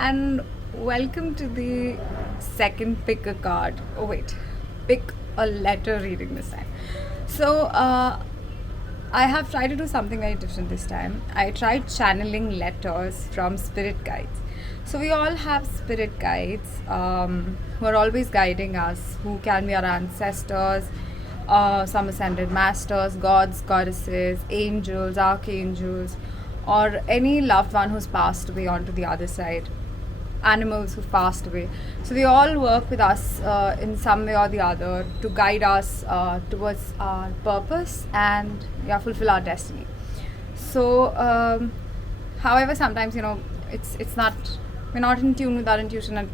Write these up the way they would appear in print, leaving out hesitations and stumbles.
and welcome to the second pick a card. Oh, wait, pick a letter reading this time. So, I have tried to do something very different this time. I tried channeling letters from spirit guides. So, we all have spirit guides who are always guiding us, who can be our ancestors, some ascended masters, gods, goddesses, angels, archangels, or any loved one who's passed away onto the other side, animals who've passed away. So they all work with us in some way or the other to guide us towards our purpose and fulfill our destiny. So, however, sometimes it's not, we're not in tune with our intuition,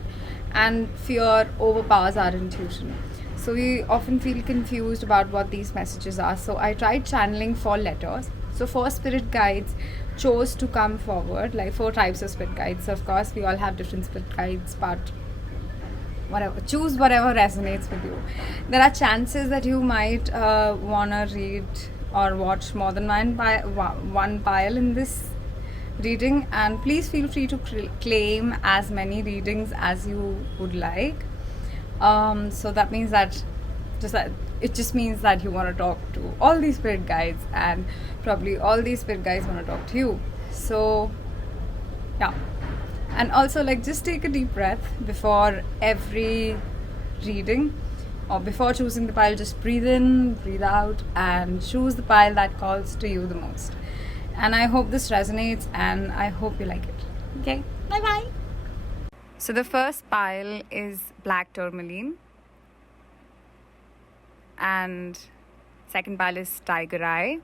and fear overpowers our intuition. So we often feel confused about what these messages are. So I tried channeling 4 letters. So 4 spirit guides chose to come forward, like 4 types of spirit guides. So of course, we all have different spirit guides, but whatever, choose whatever resonates with you. There are chances that you might wanna read or watch more than one pile in this reading, and please feel free to claim as many readings as you would like. So that means that it just means that you want to talk to all these spirit guides, and probably all these spirit guides want to talk to you. So yeah, and also, like, just take a deep breath before every reading, or before choosing the pile. Just breathe in, breathe out, and choose the pile that calls to you the most. And I hope this resonates, and I hope you like it. Okay, bye bye. So the first pile is black tourmaline, and second pile is tiger eye.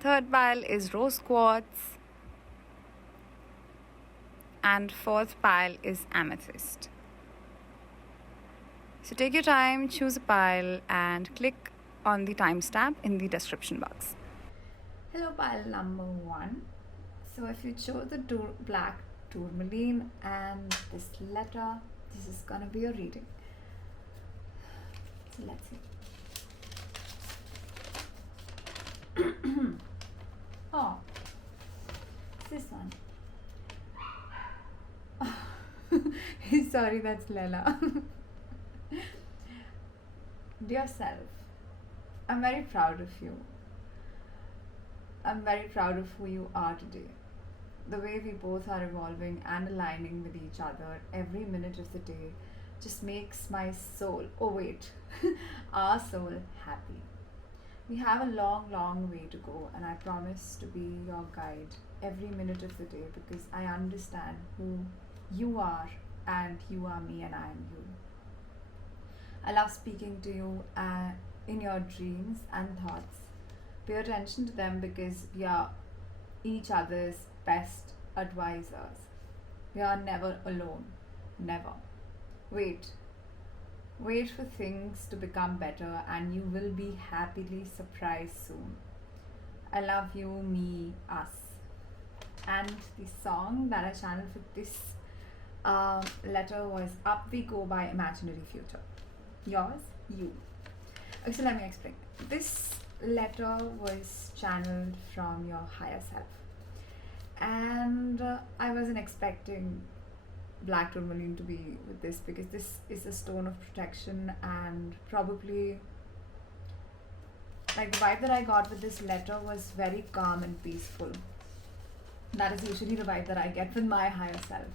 Third pile is rose quartz, and fourth pile is amethyst. So take your time, choose a pile, and click on the timestamp in the description box. Hello, pile number 1. So if you chose the black tourmaline and this letter, this is gonna be your reading. So let's see. Oh, this one. Sorry, that's Lela. Dear self, I'm very proud of you. I'm very proud of who you are today. The way we both are evolving and aligning with each other every minute of the day just makes my soul, our soul happy. We have a long, long way to go, and I promise to be your guide every minute of the day, because I understand who you are, and you are me, and I am you. I love speaking to you in your dreams and thoughts. Pay attention to them, because we are each other's best advisors. We are never alone. Never. Wait for things to become better, and you will be happily surprised soon. I love you, me, us. And the song that I channeled for this letter was Up We Go by Imaginary Future. Yours, you. Okay, so let me explain. This letter was channeled from your higher self, and I wasn't expecting black tourmaline to be with this, because this is a stone of protection, and probably, like, the vibe that I got with this letter was very calm and peaceful. That is usually the vibe that I get with my higher self.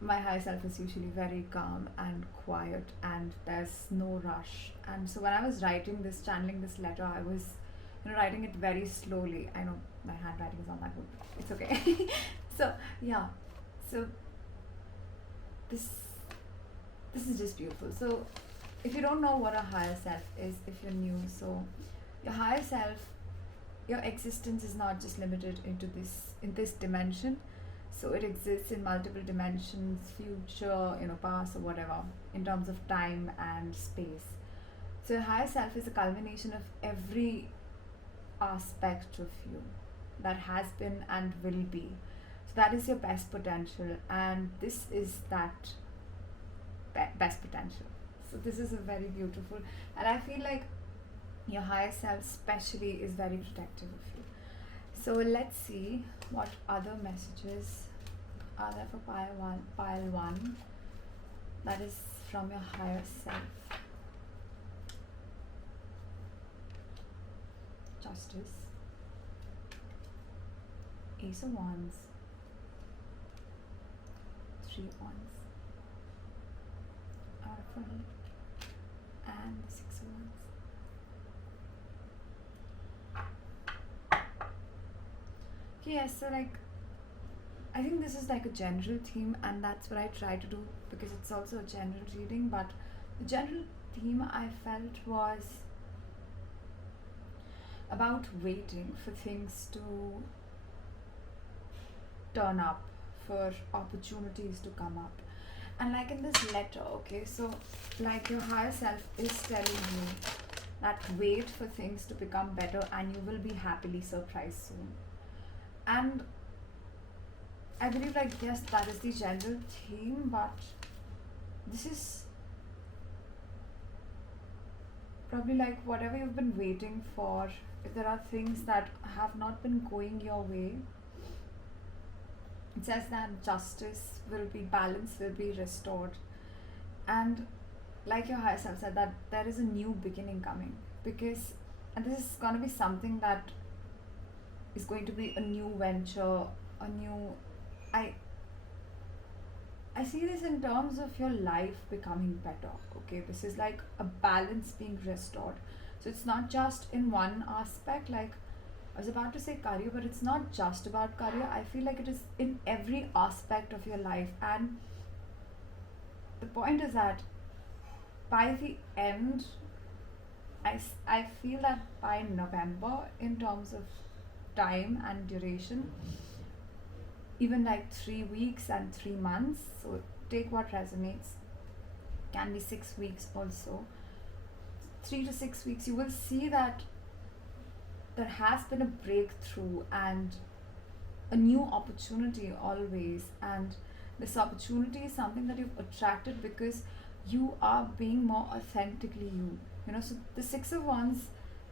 My higher self is usually very calm and quiet, and there's no rush. And so when I was channeling this letter, I was writing it very slowly. I know my handwriting is not that good. It's okay. So yeah, so this is just beautiful. So if you don't know what a higher self is, if you're new, so your higher self, your existence is not just limited in this dimension. So it exists in multiple dimensions, future, past, or whatever, in terms of time and space. So your higher self is a culmination of every aspect of you that has been and will be. So that is your best potential, and this is that best potential. So this is a very beautiful, and I feel like your higher self especially is very protective of you. So let's see what other messages are there for pile one. That is from your higher self. Justice, Ace of Wands, Three of Wands, Oracle, and the Six of Wands. Okay, yes, so like I think this is like a general theme, and that's what I try to do because it's also a general reading. But the general theme I felt was about waiting for things to turn up, for opportunities to come up. And like in this letter, okay, so like your higher self is telling you that wait for things to become better and you will be happily surprised soon. And I believe, like, yes, that is the general theme, but this is probably like whatever you've been waiting for. If there are things that have not been going your way, it says that justice will be, balance will be restored. And like your higher self said, that there is a new beginning coming, because, and this is going to be something that is going to be a new venture, a new, I I see this in terms of your life becoming better. Okay, this is like a balance being restored. So it's not just in one aspect, like I was about to say career, but it's not just about career. I feel like it is in every aspect of your life. And the point is that by the end, I feel that by November, in terms of time and duration, even like 3 weeks and 3 months, so take what resonates, can be 6 weeks also, 3 to 6 weeks, you will see that there has been a breakthrough and a new opportunity always. And this opportunity is something that you've attracted because you are being more authentically you. So the Six of Wands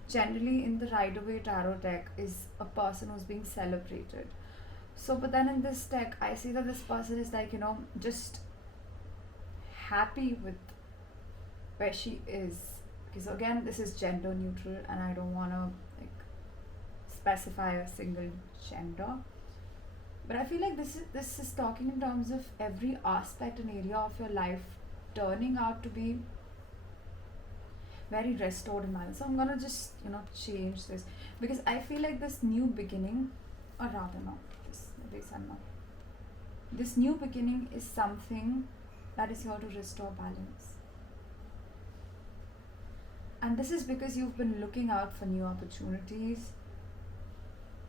generally in the Rider-Waite tarot deck is a person who's being celebrated. So, but then in this deck, I see that this person is like, just happy with where she is. Okay, so again, this is gender neutral, and I don't want to like specify a single gender. But I feel like this is talking in terms of every aspect and area of your life turning out to be very restored and balanced. So I'm gonna just change this, because I feel like this new beginning, or rather no, this new beginning is something that is here to restore balance. And this is because you've been looking out for new opportunities.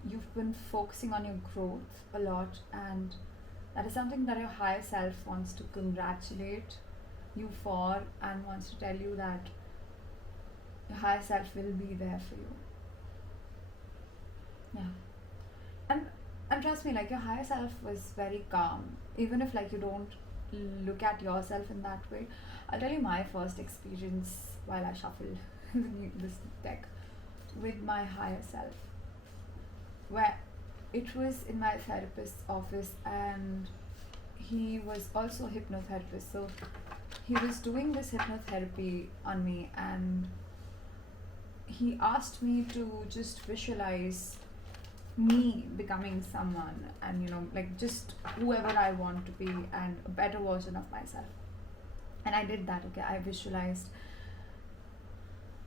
You've been focusing on your growth a lot, and that is something that your higher self wants to congratulate you for, and wants to tell you that your higher self will be there for you. Yeah. And trust me, like your higher self was very calm, even if like you don't look at yourself in that way. I'll tell you my first experience while I shuffled this deck with my higher self, where it was in my therapist's office, and he was also a hypnotherapist. So he was doing this hypnotherapy on me, and he asked me to just visualize me becoming someone, and like just whoever I want to be, and a better version of myself. And I did that. Okay, I visualized,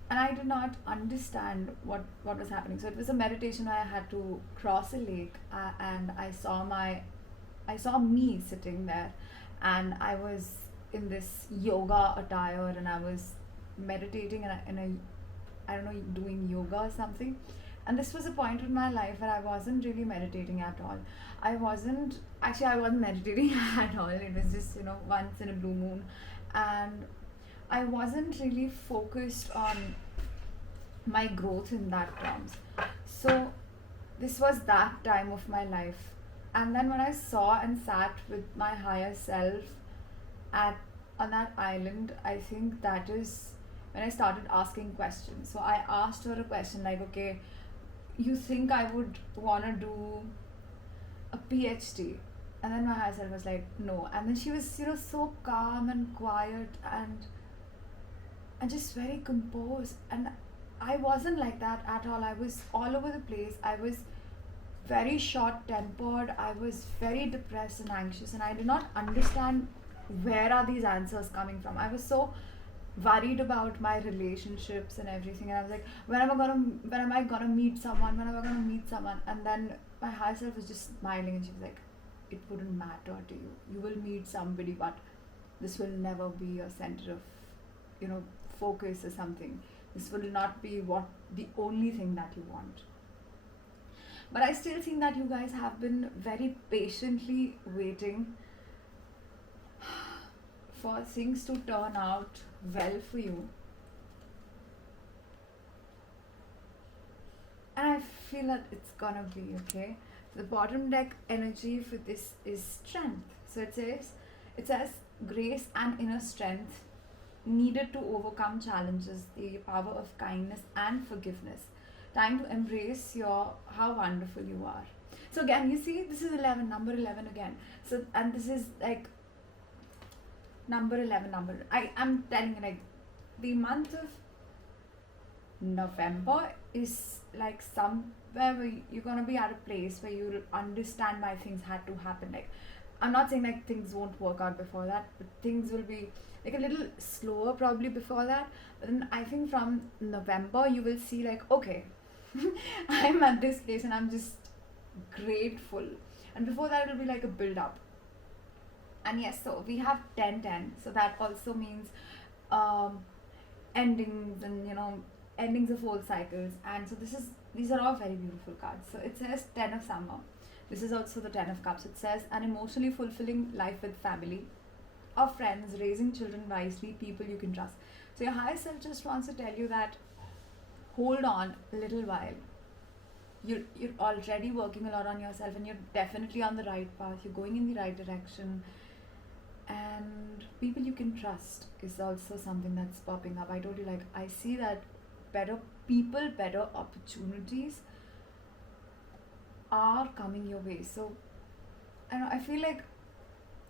and I did not understand what was happening. So it was a meditation where I had to cross a lake, and I saw me sitting there, and I was in this yoga attire, and I was meditating, and I don't know, doing yoga or something. And this was a point in my life where I wasn't really meditating at all. I wasn't meditating at all. It was just, once in a blue moon. And I wasn't really focused on my growth in that terms. So this was that time of my life. And then when I saw and sat with my higher self on that island, I think that is when I started asking questions. So I asked her a question like, okay, you think I would want to do a PhD? And then my higher self was like, no. And then she was, so calm and quiet and just very composed. And I wasn't like that at all. I was all over the place. I was very short tempered. I was very depressed and anxious, and I did not understand where are these answers coming from. I was so worried about my relationships and everything, and I was like, when am I gonna meet someone? When am I gonna meet someone? And then my higher self was just smiling, and she was like, it wouldn't matter to you. You will meet somebody, but this will never be your center of, focus or something. This will not be the only thing that you want. But I still think that you guys have been very patiently waiting for things to turn out well for you. And I feel that it's gonna be okay. The bottom deck energy for this is strength. So it says grace and inner strength needed to overcome challenges, the power of kindness and forgiveness. Time to embrace how wonderful you are. So again, you see, this is 11, number 11 again. So, and this is like number 11 number. I'm telling you, like, the month of November is like somewhere where you're gonna be at a place where you'll understand why things had to happen. Like, I'm not saying like things won't work out before that, but things will be like a little slower probably before that. But then I think from November you will see like, okay, I'm at this place and I'm just grateful. And before that it'll be like a build up. And yes, so we have 10-10, so that also means endings and endings of old cycles. And so these are all very beautiful cards. So it says 10 of summer. This is also the 10 of cups. It says an emotionally fulfilling life with family or friends, raising children wisely, people you can trust. So your higher self just wants to tell you that hold on a little while. You're already working a lot on yourself, and you're definitely on the right path. You're going in the right direction. And people you can trust is also something that's popping up. I told you, like, I see that better people, better opportunities are coming your way. So I feel like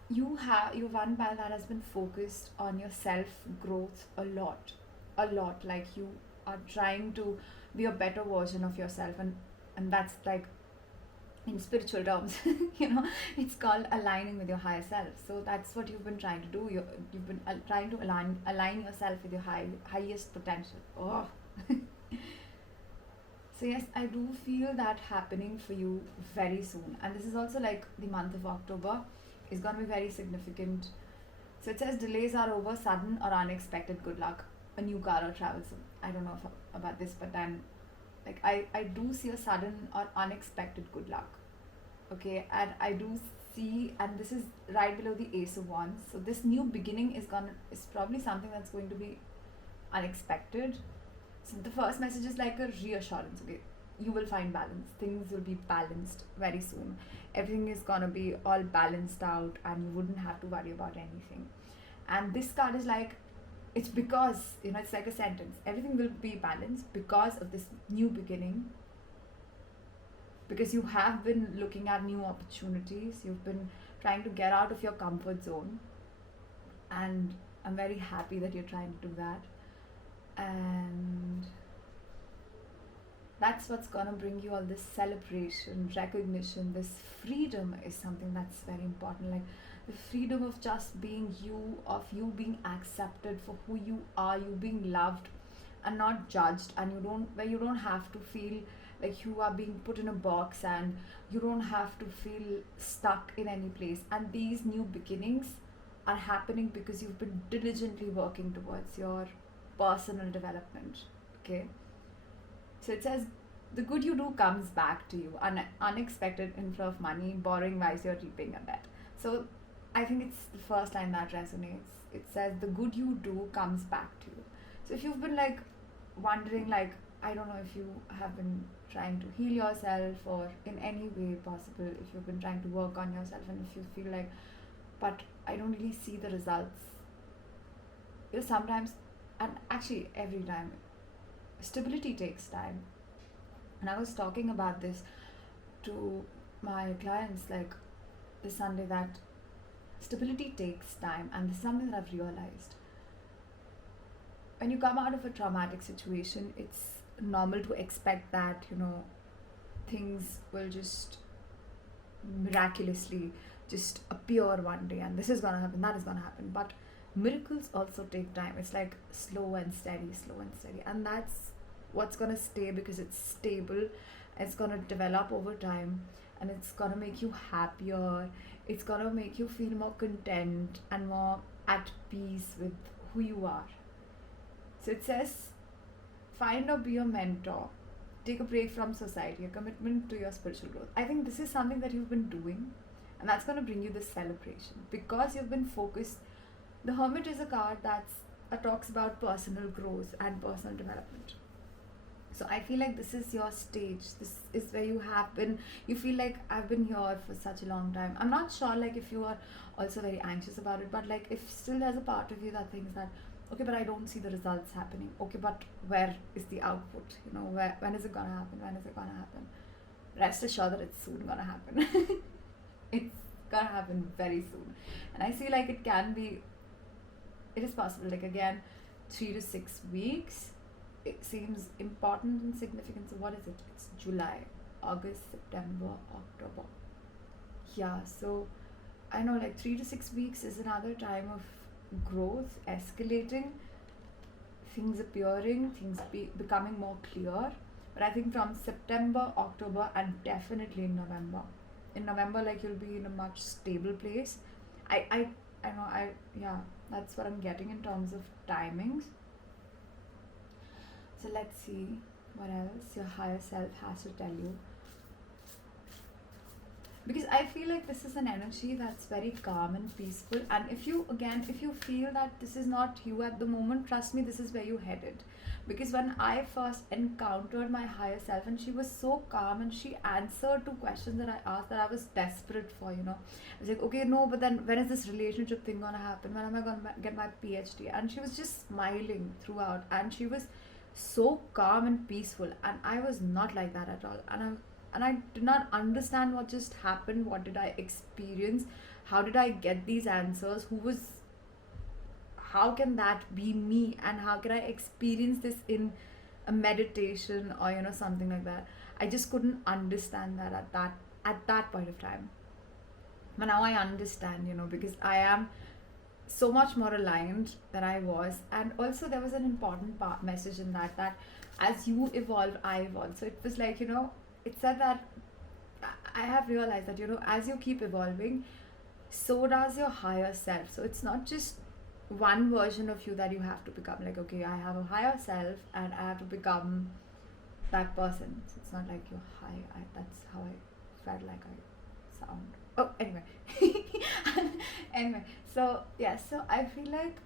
you're one pal that has been focused on your self growth a lot. Like, you are trying to be a better version of yourself, and that's like, in spiritual terms, it's called aligning with your higher self. So that's what you've been trying to do. You've been trying to align yourself with your highest potential. Oh. So yes, I do feel that happening for you very soon. And this is also like the month of October is going to be very significant. So it says delays are over, sudden or unexpected good luck, a new car or travel. So I don't know about this, but then like I do see a sudden or unexpected good luck. Okay, and I do see, and this is right below the Ace of Wands. So this new beginning is probably something that's going to be unexpected. So the first message is like a reassurance. Okay, you will find balance. Things will be balanced very soon. Everything is gonna be all balanced out, and you wouldn't have to worry about anything. And this card is like, it's because it's like a sentence. Everything will be balanced because of this new beginning. Because you have been looking at new opportunities. You've been trying to get out of your comfort zone, and I'm very happy that you're trying to do that. And that's what's gonna bring you all this celebration, recognition. This freedom is something that's very important. Like the freedom of just being you, of you being accepted for who you are, you being loved and not judged, and you don't have to feel like you are being put in a box, and you don't have to feel stuck in any place. And these new beginnings are happening because you've been diligently working towards your personal development. Okay, so it says the good you do comes back to you, unexpected inflow of money, borrowing wisely or repaying a debt. So I think it's the first line that resonates. It says the good you do comes back to you. So if you've been like wondering, like, I don't know if you have been trying to heal yourself or in any way possible, if you've been trying to work on yourself, and if you feel like, but I don't really see the results. Sometimes, and actually every time, stability takes time. And I was talking about this to my clients like this Sunday, that stability takes time, and this is something that I've realized. When you come out of a traumatic situation, it's normal to expect that, things will just miraculously just appear one day, and this is gonna happen, that is gonna happen. But miracles also take time. It's like slow and steady, slow and steady, and that's what's gonna stay, because it's stable. It's gonna develop over time, and it's gonna make you happier. It's gonna make you feel more content and more at peace with who you are. So it says, find or be a mentor, take a break from society, a commitment to your spiritual growth. I think this is something that you've been doing, and that's going to bring you this celebration because you've been focused. The Hermit is a card that talks about personal growth and personal development. So I feel like this is your stage. This is where you have been. You feel like I've been here for such a long time. I'm not sure like if you are also very anxious about it, but like if still there's a part of you that thinks that, okay, but I don't see the results happening. Okay, but where is the output? When is it gonna happen? When is it gonna happen? Rest assured that it's soon gonna happen. It's gonna happen very soon. And I see like it is possible. Like again, 3 to 6 weeks. It seems important and significant. So what is it? It's July, August, September, October. Yeah, so I know like 3 to 6 weeks is another time of growth, escalating, things appearing, becoming more clear. But I think from September, October, and definitely in November. In November, like you'll be in a much stable place. I know, yeah, that's what I'm getting in terms of timings. So let's see what else your higher self has to tell you. Because I feel like this is an energy that's very calm and peaceful. And if you feel that this is not you at the moment, trust me, this is where you headed. Because when I first encountered my higher self, and she was so calm and she answered to questions that I asked that I was desperate for, I was like, okay, no, but then when is this relationship thing gonna happen? When am I gonna get my PhD? And she was just smiling throughout, and she was so calm and peaceful, and I was not like that at all. And I did not understand what just happened. What did I experience? How did I get these answers? How can that be me? And how can I experience this in a meditation or something like that? I just couldn't understand that at that point of time. But now I understand, because I am so much more aligned than I was. And also there was an important message in that as you evolve, I evolve. So it was like, it said that I have realized that, as you keep evolving, so does your higher self. So it's not just one version of you that you have to become. Like, okay, I have a higher self and I have to become that person. So it's not like you're high. That's how I felt like I sound. Oh, anyway. Anyway, so yeah, so I feel like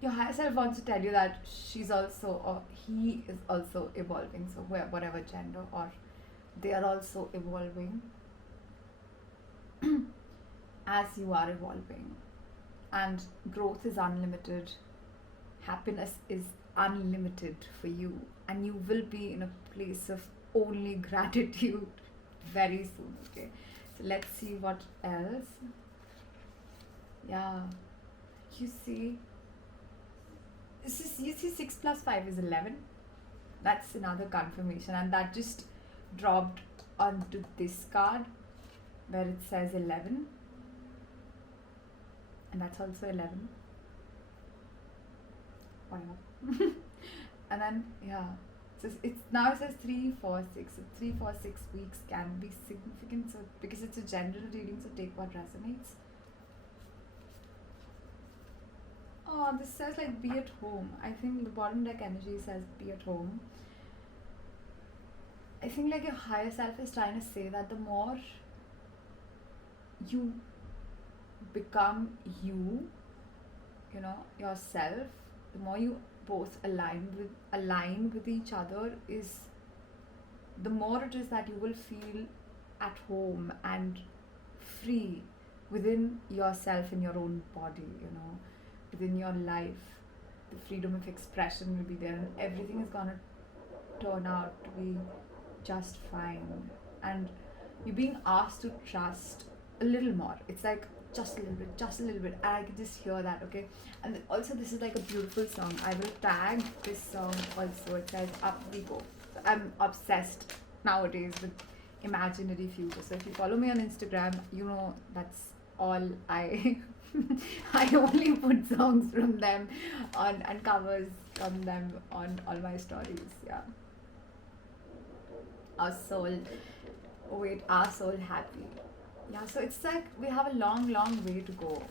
your higher self wants to tell you that she's also, or he is also evolving. So whatever gender, or they are also evolving as you are evolving. And growth is unlimited. Happiness is unlimited for you. And you will be in a place of only gratitude very soon. Okay, so let's see what else. Yeah, you see 6 plus 5 is 11. That's another confirmation, and that just dropped onto this card where it says 11, and that's also 11. Why not? And then yeah, so it says 3, 4, 6. So 3, 4, 6 weeks can be significant. So because it's a general reading, so take what resonates. Oh, this says like be at home. I think the bottom deck energy says be at home. I think like your higher self is trying to say that the more you become yourself, the more you both align with each other, is the more it is that you will feel at home and free within yourself, in your own body, within your life. The freedom of expression will be there, and everything is gonna turn out to be just fine. And you're being asked to trust a little more. It's like just a little bit, just a little bit. And I can just hear that, okay? And also, this is like a beautiful song. I will tag this song also. It says Up We Go. So I'm obsessed nowadays with imaginary future. So if you follow me on Instagram, you know that's all I I only put songs from them on and covers from them on all my stories. Yeah. Our soul. Oh wait, our soul happy. Yeah, so it's like we have a long, long way to go.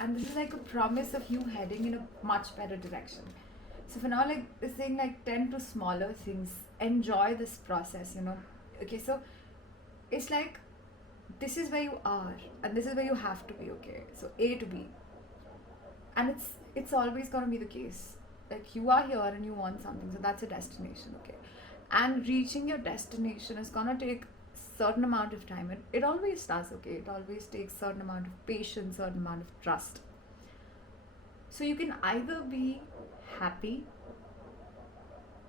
And this is like a promise of you heading in a much better direction. So for now, like this saying like 10 to smaller things, enjoy this process, you know. Okay, so it's like this is where you are and this is where you have to be, okay. So A to B. And it's always gonna be the case. Like you are here and you want something, so that's a destination, okay. And reaching your destination is gonna take certain amount of time. It always does, okay. It always takes certain amount of patience, certain amount of trust. So you can either be happy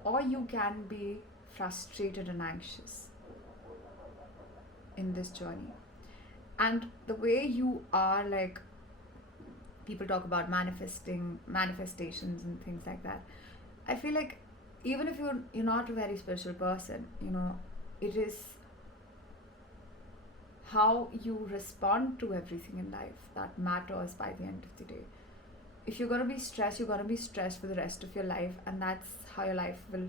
or you can be frustrated and anxious in this journey. And the way you are, like people talk about manifestations and things like that. I feel like even if you're not a very spiritual person, you know, it is how you respond to everything in life that matters by the end of the day. If you're gonna be stressed, you're gonna be stressed for the rest of your life, and that's how your life will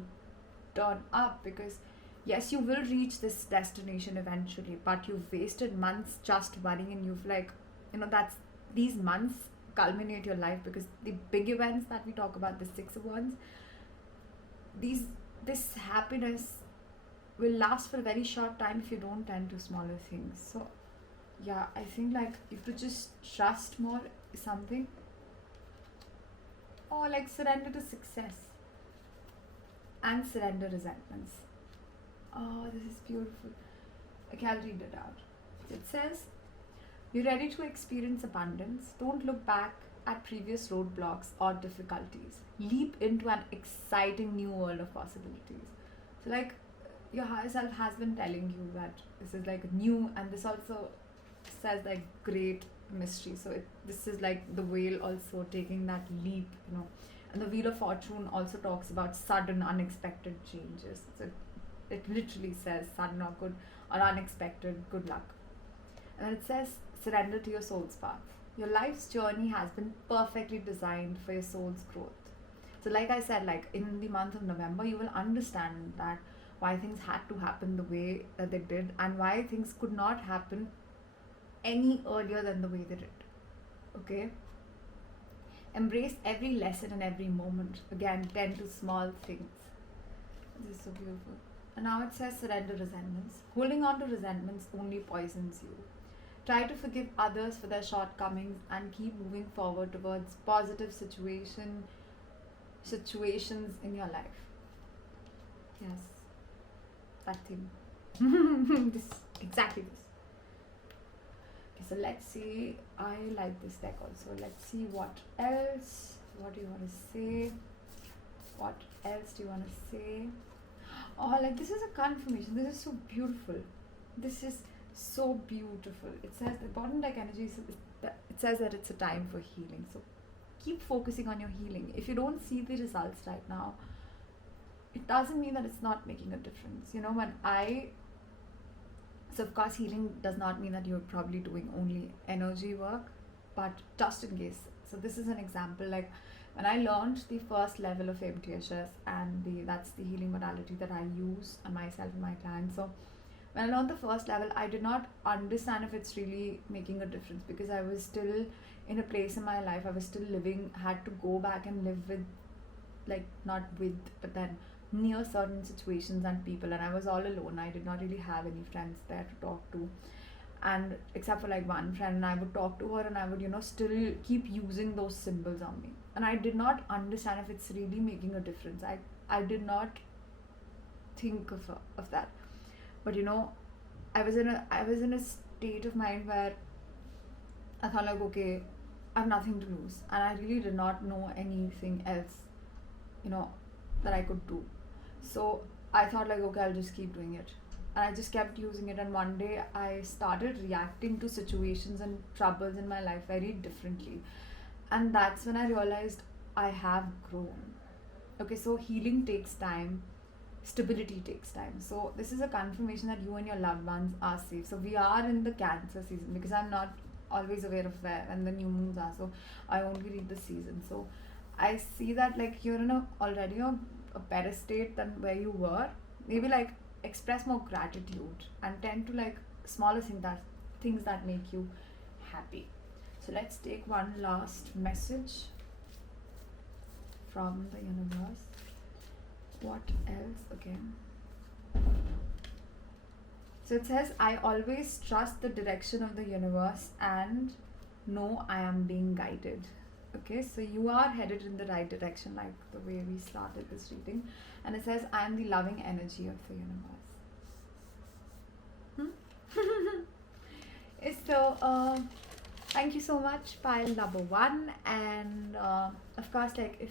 turn up. Because yes, you will reach this destination eventually, but you've wasted months just worrying, and you've like, you know, that's these months culminate your life. Because the big events that we talk about, the 6 ones, this happiness will last for a very short time if you don't tend to smaller things. So yeah, I think like you have to just trust more is something, or like surrender to success and surrender resentments. Oh, this is beautiful. Okay, I'll read it out. It says, you're ready to experience abundance. Don't look back at previous roadblocks or difficulties. Leap into an exciting new world of possibilities. So like your higher self has been telling you that this is like new, and this also says like great mystery. So this is like the whale also taking that leap, you know. And the wheel of fortune also talks about sudden unexpected changes. So it literally says sudden or good or unexpected good luck. And then it says surrender to your soul's path. Your life's journey has been perfectly designed for your soul's growth. So like I said, like in the month of November, you will understand that why things had to happen the way that they did, and why things could not happen any earlier than the way they did. Okay? Embrace every lesson and every moment. Again, 10 to small things. This is so beautiful. And now it says surrender resentments. Holding on to resentments only poisons you. Try to forgive others for their shortcomings and keep moving forward towards positive situations in your life. Yes, that thing. This exactly this. Okay, so let's see. I like this deck also. Let's see what else. What do you want to say? What else do you want to say? Oh, like this is a confirmation. This is so beautiful. This is so beautiful. It says the bottom deck energy. It says that it's a time for healing. So keep focusing on your healing. If you don't see the results right now, it doesn't mean that it's not making a difference. You know, so of course healing does not mean that you're probably doing only energy work, but just in case. So this is an example. Like when I learned the first level of MTHS, and that's the healing modality that I use on myself and my clients. So when I learned the first level, I did not understand if it's really making a difference, because I was still in a place in my life, I was still had to go back and live with, like not with, but then near certain situations and people, and I was all alone. I did not really have any friends there to talk to, and except for like one friend, and I would talk to her and I would, you know, still keep using those symbols on me, and I did not understand if it's really making a difference. I did not think of that. But you know, I was in a state of mind where I thought like, okay, I have nothing to lose, and I really did not know anything else, you know, that I could do. So I thought like, okay, I'll just keep doing it. And I just kept using it, and one day I started reacting to situations and troubles in my life very differently. And that's when I realized I have grown. Okay, so healing takes time, stability takes time. So this is a confirmation that you and your loved ones are safe. So we are in the Cancer season, because I'm not always aware of where when the new moons are, so I only read the season. So I see that like you're in a already a better state than where you were. Maybe like express more gratitude and tend to like smaller things that make you happy. So let's take one last message from the universe. What else? Okay. So it says, I always trust the direction of the universe and know I am being guided. Okay, so you are headed in the right direction, like the way we started this reading. And it says, I am the loving energy of the universe. So, thank you so much, pile number one. And of course, like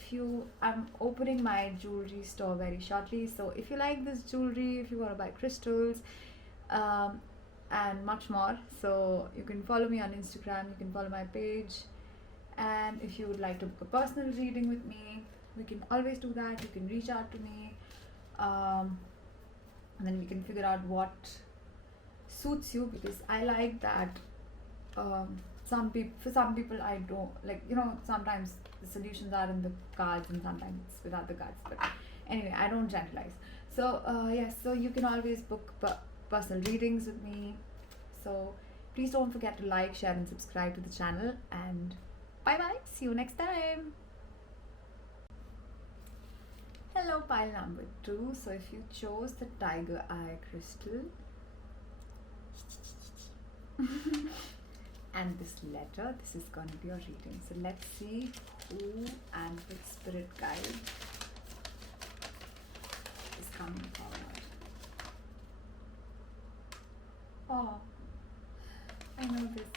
I'm opening my jewelry store very shortly. So if you like this jewelry, if you want to buy crystals, and much more, so you can follow me on Instagram, you can follow my page. And if you would like to book a personal reading with me, we can always do that. You can reach out to me, and then we can figure out what suits you, because I like that. For some people I don't like, sometimes the solutions are in the cards and sometimes it's without the cards, but anyway, I don't generalize. So yes, so you can always book personal readings with me. So please don't forget to like, share and subscribe to the channel, and bye bye, see you next time. Hello, pile number 2. So if you chose the tiger eye crystal and this letter, this is going to be your reading. So let's see who and which spirit guide is coming forward. Oh, I know this.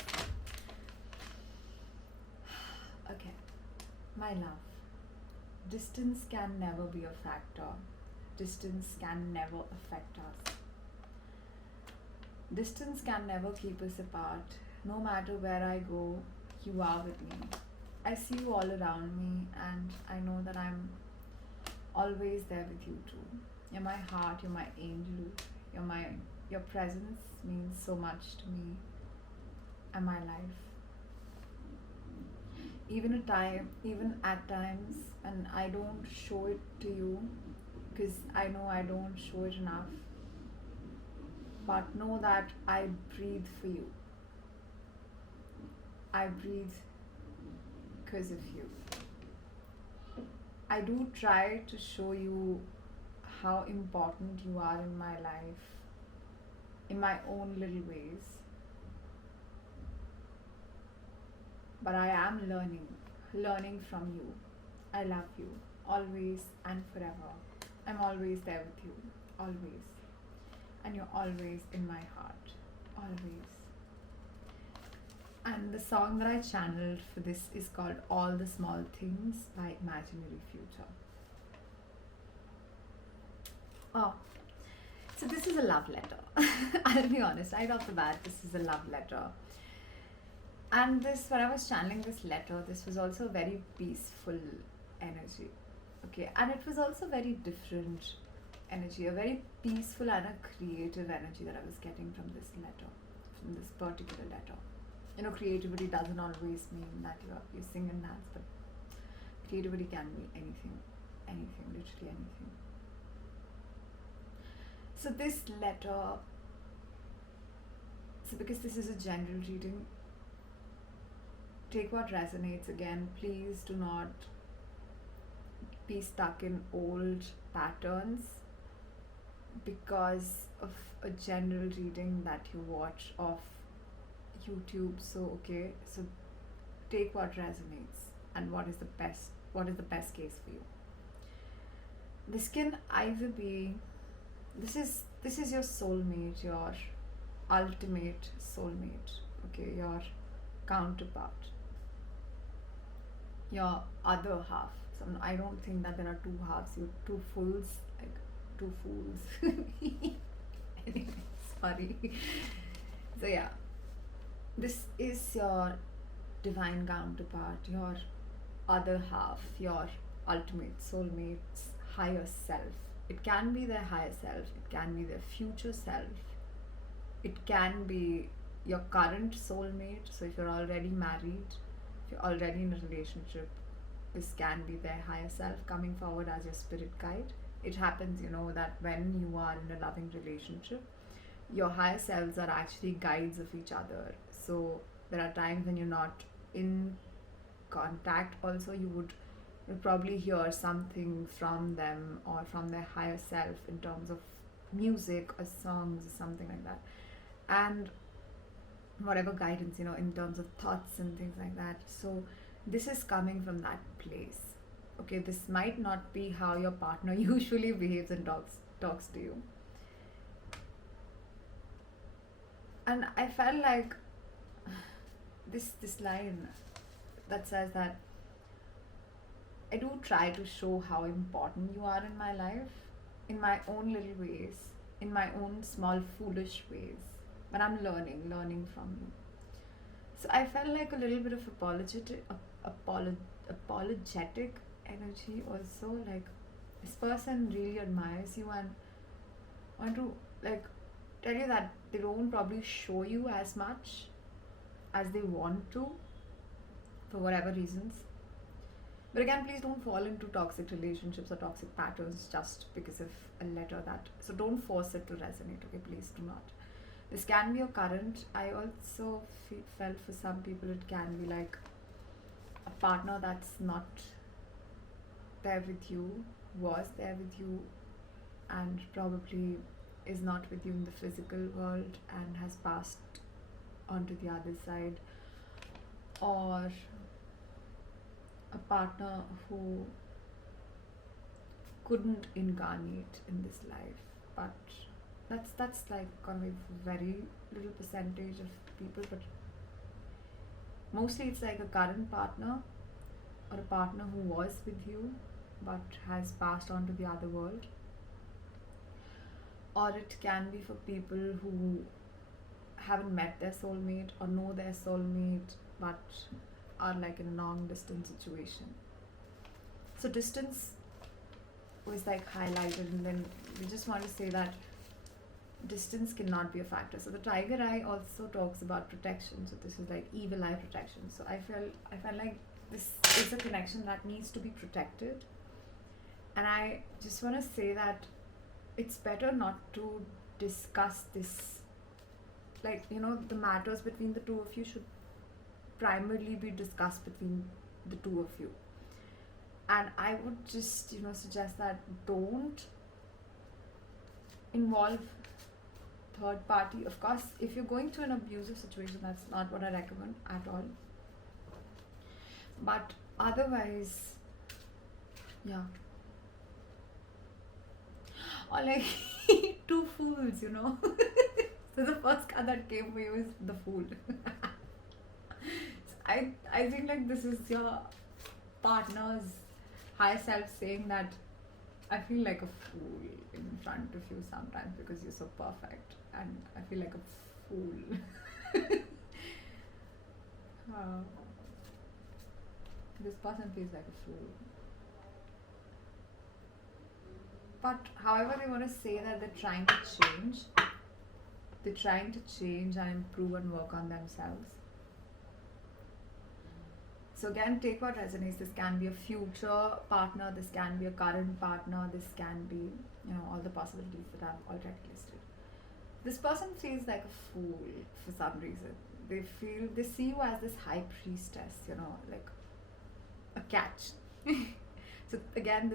Okay, my love, distance can never be a factor. Distance can never affect us. Distance can never keep us apart. No matter where I go, you are with me. I see you all around me, and I know that I'm always there with you too. You're my heart, you're my angel, your presence means so much to me and my life. Even at times, and I don't show it to you, because I know I don't show it enough. But know that I breathe for you. I breathe because of you. I do try to show you how important you are in my life, in my own little ways. But I am learning from you. I love you, always and forever. I'm always there with you, always. And you're always in my heart, always. And the song that I channeled for this is called All the Small Things by Imaginary Future. Oh, so this is a love letter. I'll be honest, right off the bat, this is a love letter. And when I was channeling this letter, this was also very peaceful energy. Okay, and it was also very different energy, a very peaceful and a creative energy that I was getting from this letter, from this particular letter. Creativity doesn't always mean that you sing and dance, but creativity can be anything, literally anything. So this letter, because this is a general reading, take what resonates. Again, please do not be stuck in old patterns because of a general reading that you watch off YouTube. So take what resonates and what is the best case for you. This can either be, this is your soulmate, your ultimate soulmate, okay, your counterpart, your other half. So I don't think that there are two halves, you're two fulls, like two fools. Anyway, sorry. So yeah, this is your divine counterpart, your other half, your ultimate soulmate's higher self. It can be their higher self, it can be their future self, it can be your current soulmate. So if you're already married, if you're already in a relationship, this can be their higher self coming forward as your spirit guide. It happens, that when you are in a loving relationship, your higher selves are actually guides of each other. So there are times when you're not in contact, also you'll probably hear something from them or from their higher self in terms of music or songs or something like that. And whatever guidance, in terms of thoughts and things like that. So this is coming from that place. Okay, this might not be how your partner usually behaves and talks to you. And I felt like this line that says that I do try to show how important you are in my life, in my own little ways, in my own small foolish ways, but I'm learning from you. So I felt like a little bit of apologetic energy also, like this person really admires you and want to like tell you that they don't probably show you as much as they want to for whatever reasons. But again, please don't fall into toxic relationships or toxic patterns just because of a letter that. So don't force it to resonate, okay? Please do not. This can be a current. I also felt for some people it can be like a partner that's not there with you, was there with you, and probably is not with you in the physical world and has passed on to the other side. Or a partner who couldn't incarnate in this life, but that's like gonna be very little percentage of people, but mostly it's like a current partner or a partner who was with you but has passed on to the other world. Or it can be for people who haven't met their soulmate or know their soulmate but are like in a long distance situation. So distance was like highlighted, and then we just want to say that distance cannot be a factor. So the tiger eye also talks about protection. So this is like evil eye protection. So I felt like this is a connection that needs to be protected. And I just want to say that it's better not to discuss this, like, the matters between the two of you should primarily be discussed between the two of you. And I would just suggest that don't involve third party. Of course, if you're going through an abusive situation, that's not what I recommend at all, but otherwise, yeah. Or like two fools. So the first card that came for you is the fool. So I think like this is your partner's higher self saying that I feel like a fool in front of you sometimes because you're so perfect, and I feel like a fool. uh, this person feels like a fool. But however, they want to say that they're trying to change. They're trying to change and improve and work on themselves. So again, take what resonates. This can be a future partner, this can be a current partner, this can be, all the possibilities that I've already listed. This person feels like a fool for some reason. They see you as this high priestess, like a catch. So again,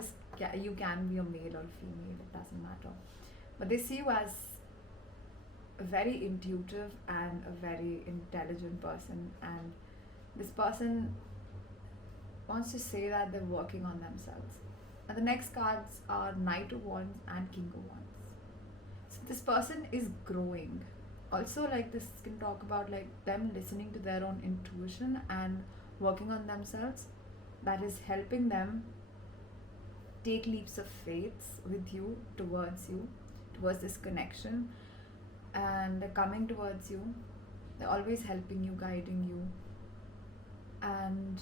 you can be a male or female, it doesn't matter. But they see you as a very intuitive and a very intelligent person, and this person wants to say that they're working on themselves. And the next cards are Knight of Wands and King of Wands. So this person is growing. Also, like, this can talk about like them listening to their own intuition and working on themselves. That is helping them take leaps of faith with you, towards this connection, and they're coming towards you. They're always helping you, guiding you, and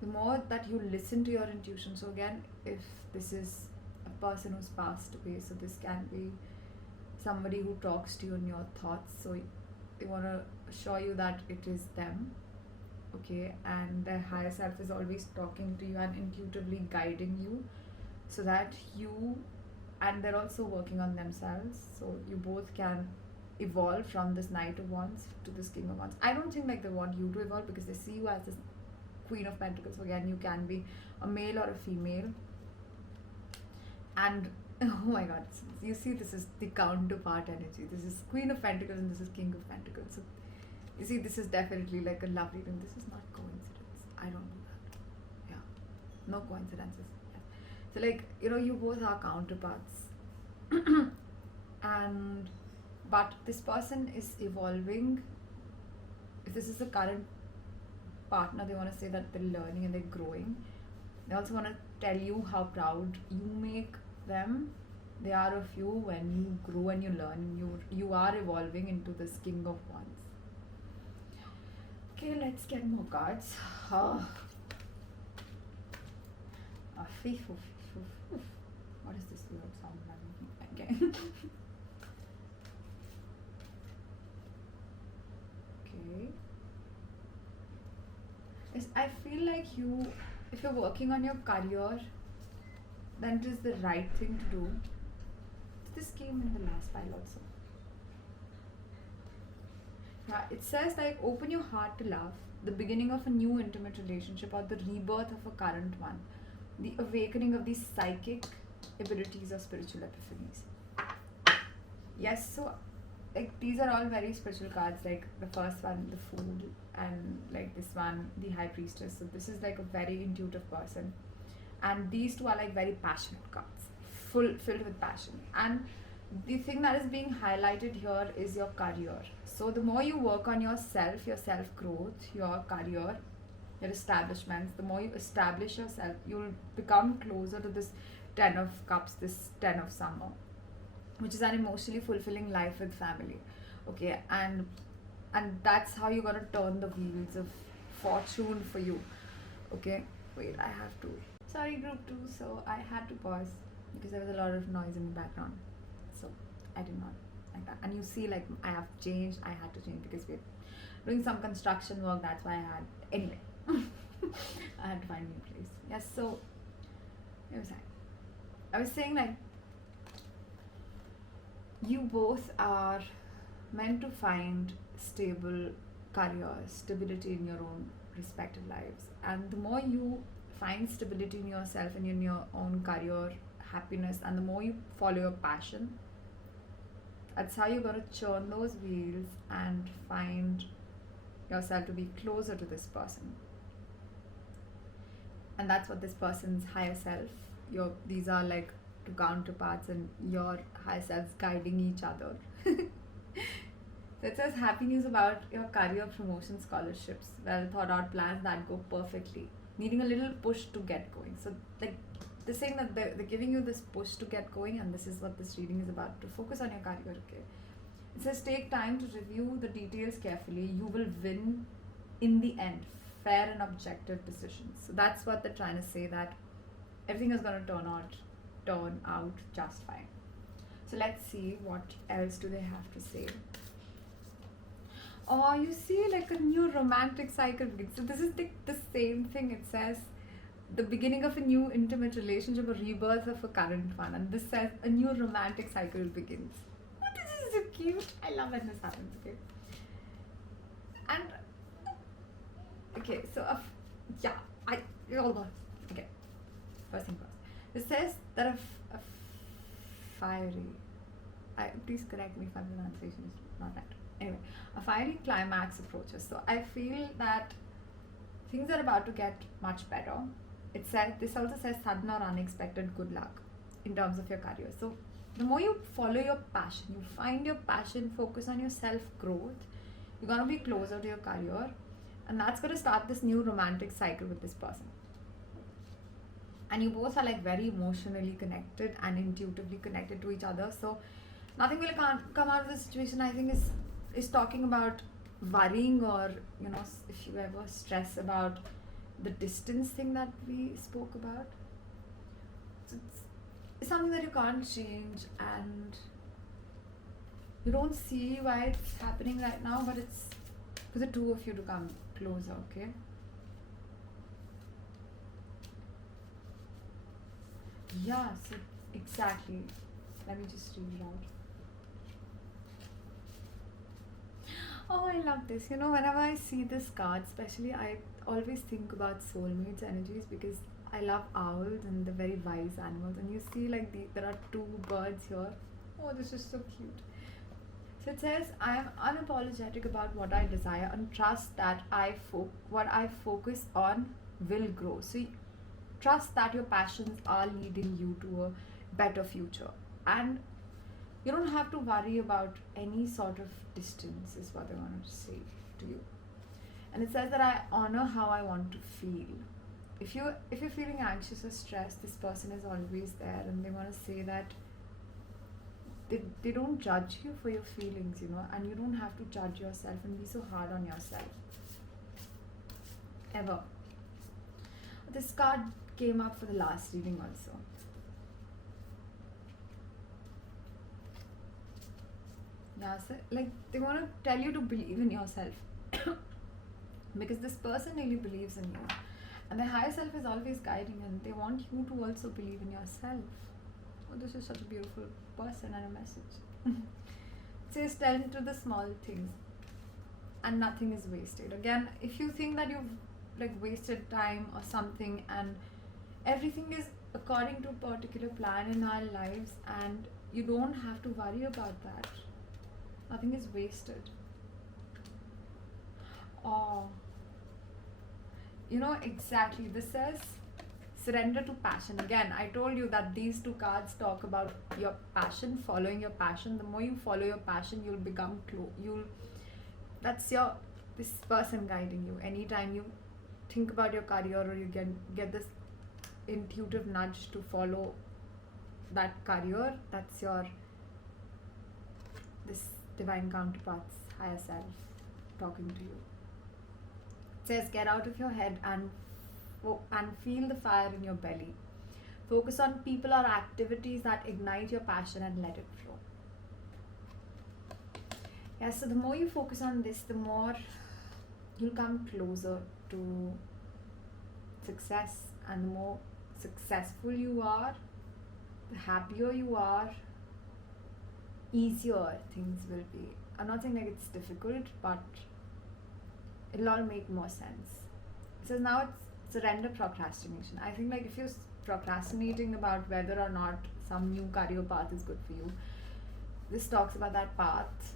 the more that you listen to your intuition. So again, if this is a person who's passed away, so this can be somebody who talks to you in your thoughts, so they want to assure you that it is them, okay, and their higher self is always talking to you and intuitively guiding you, so that you, and they're also working on themselves, so you both can evolve from this Knight of Wands to this King of Wands. I don't think like they want you to evolve, because they see you as this Queen of Pentacles. So again, you can be a male or a female, and oh my god, you see, this is the counterpart energy. This is Queen of Pentacles and this is King of Pentacles. So you see, this is definitely like a lovely thing. This is not coincidence. I don't do that. Yeah, no coincidences. Yeah. So like, you both are counterparts. And but this person is evolving. If this is the current partner, they want to say that they're learning and they're growing. They also want to tell you how proud you make them. They are of you when you grow and you learn. You are evolving into this King of Wands. Okay, let's get more cards. What is this weird sound? Okay. Okay. Yes, I feel like if you're working on your career, then it is the right thing to do. This came in the last file also. Yeah, it says like, open your heart to love, the beginning of a new intimate relationship, or the rebirth of a current one, the awakening of these psychic abilities or spiritual epiphanies. Yes, so like these are all very spiritual cards. Like the first one, the Fool, and like this one, the High Priestess. So this is like a very intuitive person, and these two are like very passionate cards, filled with passion. And the thing that is being highlighted here is your career. So the more you work on yourself, your self growth, your career, your establishments, the more you establish yourself, you'll become closer to this 10 of Cups, this 10 of Summer, which is an emotionally fulfilling life with family. Okay, and that's how you're gonna turn the wheels of fortune for you. Okay, wait, I have to. Sorry, group 2. So I had to pause because there was a lot of noise in the background. So I did not like that. And you see, like I have changed. I had to change because we're doing some construction work. That's why I had. Anyway, I had to find a new place. Yes. So I was saying like, you both are meant to find stable careers, stability in your own respective lives. And the more you find stability in yourself and in your own career, happiness, and the more you follow your passion, that's how you're going to churn those wheels and find yourself to be closer to this person. And that's what this person's higher self, these are like two counterparts, and your higher selves guiding each other. So it says happy news about your career, promotion, scholarships, well thought out plans that go perfectly, needing a little push to get going. So like they're saying that they're giving you this push to get going, and this is what this reading is about, to focus on your career. Okay, it says take time to review the details carefully. You will win in the end, fair and objective decisions. So that's what they're trying to say, that everything is going to turn out just fine. So let's see what else do they have to say. Oh, you see, like a new romantic cycle begins. So this is the same thing. It says the beginning of a new intimate relationship, a rebirth of a current one, and this says a new romantic cycle begins. Oh, this is so cute. I love when this happens. Okay, and okay, so yeah, hold on. Okay, first thing first. It says that a fiery. Please correct me if my pronunciation is not right. Anyway, a fiery climax approaches. So I feel that things are about to get much better. This also says sudden or unexpected good luck in terms of your career. So the more you follow your passion, you find your passion, focus on your self-growth, you're going to be closer to your career, and that's going to start this new romantic cycle with this person. and you both are like very emotionally connected and intuitively connected to each other. So nothing will come out of this situation, I think, is talking about worrying, or if you ever stress about the distance thing that we spoke about. So it's something that you can't change, and you don't see why it's happening right now, but it's for the two of you to come closer, okay? Yeah, so exactly. Let me just read it out. Oh, I love this. Whenever I see this card, especially, I always think about soulmates energies, because I love owls and they're very wise animals. And you see, like, there are two birds here. Oh, this is so cute. So it says, I am unapologetic about what I desire and trust that what I focus on will grow. So trust that your passions are leading you to a better future. And you don't have to worry about any sort of distance, is what I want to say to you. And it says that I honor how I want to feel. If you're feeling anxious or stressed, this person is always there, and they want to say that they don't judge you for your feelings, and you don't have to judge yourself and be so hard on yourself. Ever. This card came up for the last reading also. Yeah, so like they want to tell you to believe in yourself because this person really believes in you, and the higher self is always guiding, and they want you to also believe in yourself. Oh, this is such a beautiful person and a message. It says, tend to the small things and nothing is wasted. Again, if you think that you've like wasted time or something, and everything is according to a particular plan in our lives, and you don't have to worry about that. Nothing is wasted. Oh, exactly. This says surrender to passion. Again, I told you that these two cards talk about your passion, following your passion. The more you follow your passion, you'll become that's this person guiding you. Anytime you think about your career, or you get this intuitive nudge to follow that career, that's this divine counterpart's higher self talking to you. It says, get out of your head and feel the fire in your belly. Focus on people or activities that ignite your passion and let it flow. Yeah, so the more you focus on this, the more you'll come closer to success, and the more successful you are, the happier you are, easier things will be. I'm not saying like it's difficult, but it'll all make more sense. It says now it's surrender procrastination. I think like if you're procrastinating about whether or not some new career path is good for you, this talks about that path.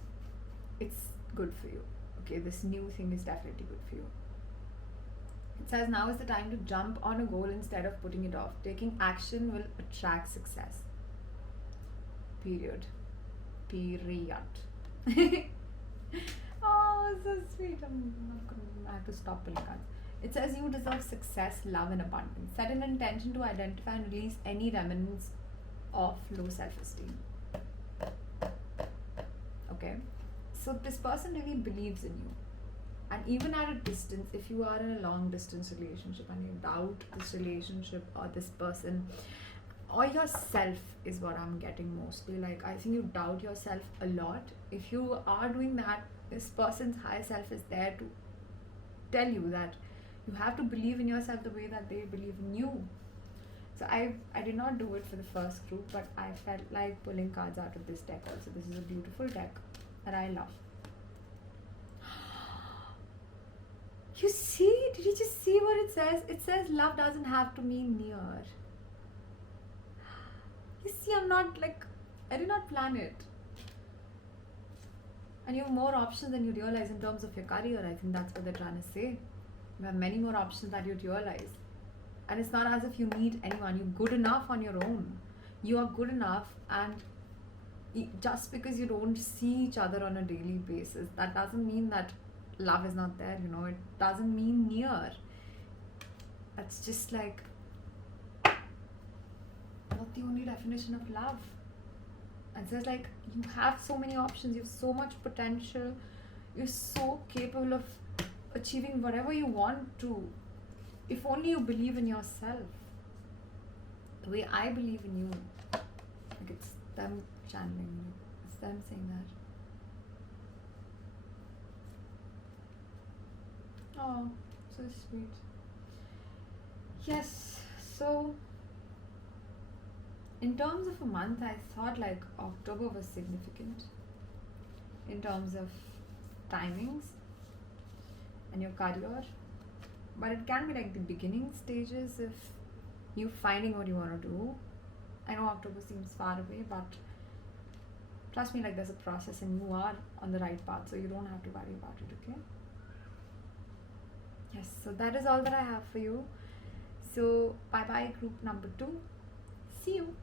It's good for you. Okay, this new thing is definitely good for you. It says now is the time to jump on a goal instead of putting it off. Taking action will attract success. Period. Oh, so sweet. I have to stop pulling cards. It says you deserve success, love, and abundance. Set an intention to identify and release any remnants of low self-esteem. Okay, so this person really believes in you, and even at a distance, if you are in a long distance relationship and you doubt this relationship or this person or yourself, is what I'm getting mostly. Like, I think you doubt yourself a lot. If you are doing that, this person's higher self is there to tell you that you have to believe in yourself the way that they believe in you. So I did not do it for the first group, but I felt like pulling cards out of this deck also. This is a beautiful deck that I love. You see? Did you just see what it says? It says love doesn't have to mean near. You see, I did not plan it. And you have more options than you realize in terms of your career. I think that's what they're trying to say. You have many more options that you realize. And it's not as if you need anyone. You're good enough on your own. You are good enough, and just because you don't see each other on a daily basis, that doesn't mean that love is not there, It doesn't mean near. That's just like not the only definition of love. And so it's like you have so many options, you have so much potential, you're so capable of achieving whatever you want to. If only you believe in yourself. The way I believe in you. Like it's them channeling you. It's them saying that. Oh, so sweet. Yes, so in terms of a month, I thought like October was significant in terms of timings and your career, but it can be like the beginning stages of you finding what you want to do. I know October seems far away, but trust me, like there's a process and you are on the right path, so you don't have to worry about it, okay? Yes, so that is all that I have for you. So bye bye, group number 2. See you.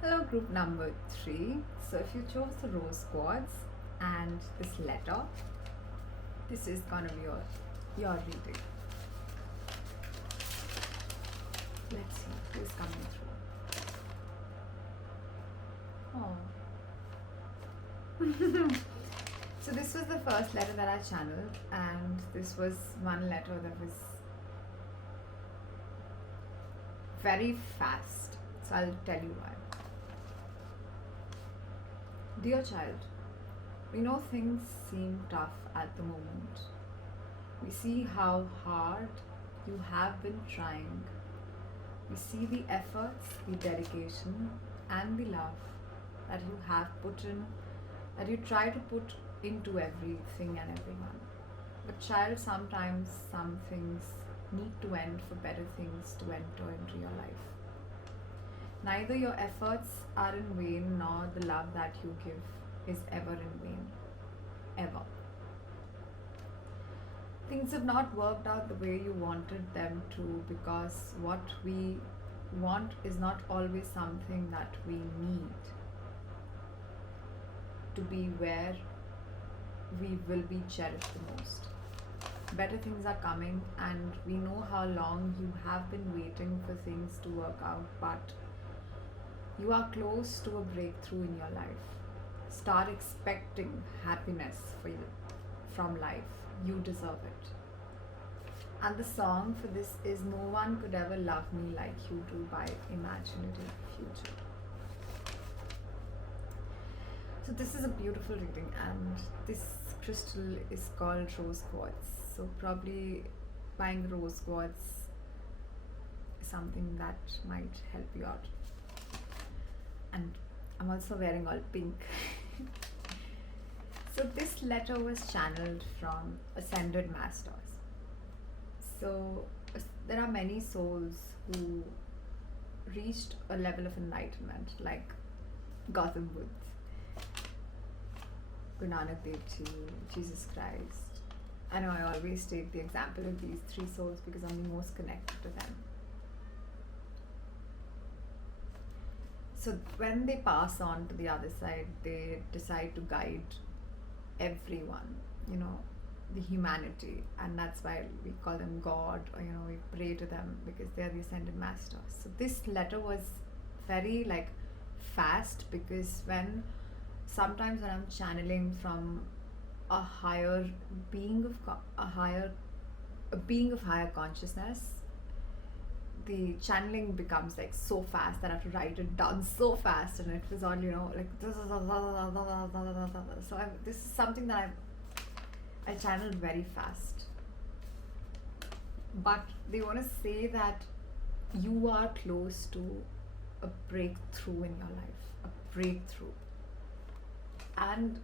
Hello, group number 3. So if you chose the rose quartz and this letter, this is gonna be your reading. Let's see who's coming through. Oh. So this was the first letter that I channeled, and this was one letter that was very fast. So I'll tell you why. Dear child, we know things seem tough at the moment. We see how hard you have been trying. We see the efforts, the dedication, and the love that you have put in, that you try to put into everything and everyone. But child, sometimes some things need to end for better things to enter into your life. Neither your efforts are in vain, nor the love that you give is ever in vain. Ever. Things have not worked out the way you wanted them to, because what we want is not always something that we need to be where we will be cherished the most. Better things are coming, and we know how long you have been waiting for things to work out, but you are close to a breakthrough in your life. Start expecting happiness for you from life. You deserve it. And the song for this is No One Could Ever Love Me Like You Do by Imaginary Future. So this is a beautiful reading, and this crystal is called rose quartz. So probably buying rose quartz is something that might help you out. And I'm also wearing all pink. So this letter was channeled from Ascended Masters. So there are many souls who reached a level of enlightenment, like Gautam Buddha, Guru Nanak Dev Ji, Jesus Christ. I know I always take the example of these 3 souls because I'm the most connected to them. So when they pass on to the other side, they decide to guide everyone, the humanity, and that's why we call them God, or we pray to them because they are the ascended masters. So this letter was very fast, because sometimes when I'm channeling from a higher being of higher consciousness, the channeling becomes so fast that I have to write it down so fast, and it was all so this is something that I channeled very fast. But they want to say that you are close to a breakthrough in your life, a breakthrough. And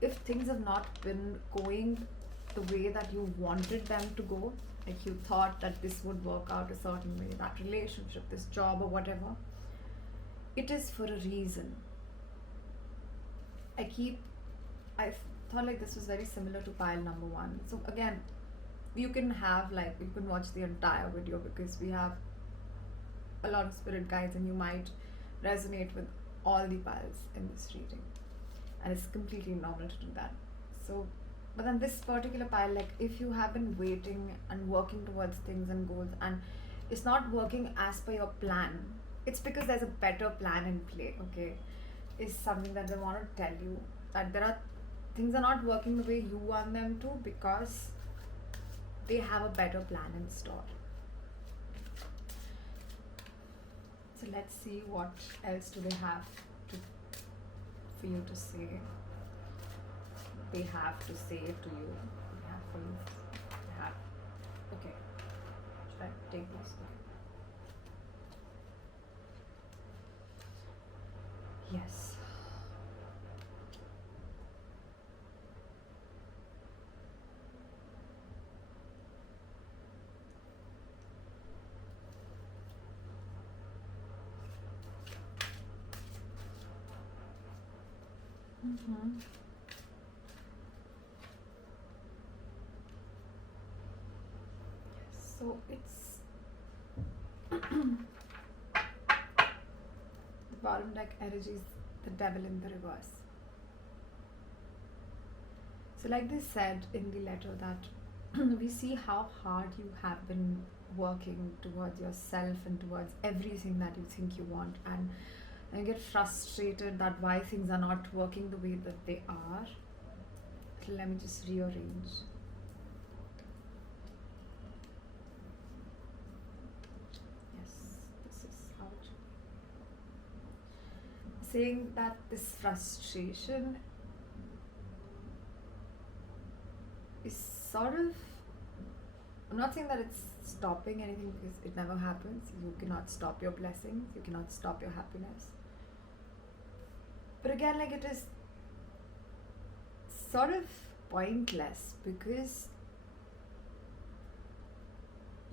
if things have not been going the way that you wanted them to go, like you thought that this would work out a certain way, that relationship, this job or whatever, it is for a reason. I thought this was very similar to pile number 1. So again, you can watch the entire video, because we have a lot of spirit guides and you might resonate with all the piles in this reading, and it's completely normal to do that. So but then this particular pile, if you have been waiting and working towards things and goals, and is not working as per your plan, it's because there's a better plan in play, okay? Is something that I want to tell you, that there are things are not working the way you want them to because they have a better plan in store. So let's see what else do they have to, for you to say. They have to say to you. They have for you. They have. Okay. Should I take this? Okay. Yes. Mm-hmm. So it's the bottom deck energy is the devil in the reverse. So like they said in the letter that we see how hard you have been working towards yourself and towards everything that you think you want, and you get frustrated that why things are not working the way that they are. So let me just rearrange. Yes, this is how it should be. Saying that this frustration is sort of, I'm not saying that it's stopping anything because it never happens. You cannot stop your blessings, you cannot stop your happiness. But again, like, it is sort of pointless because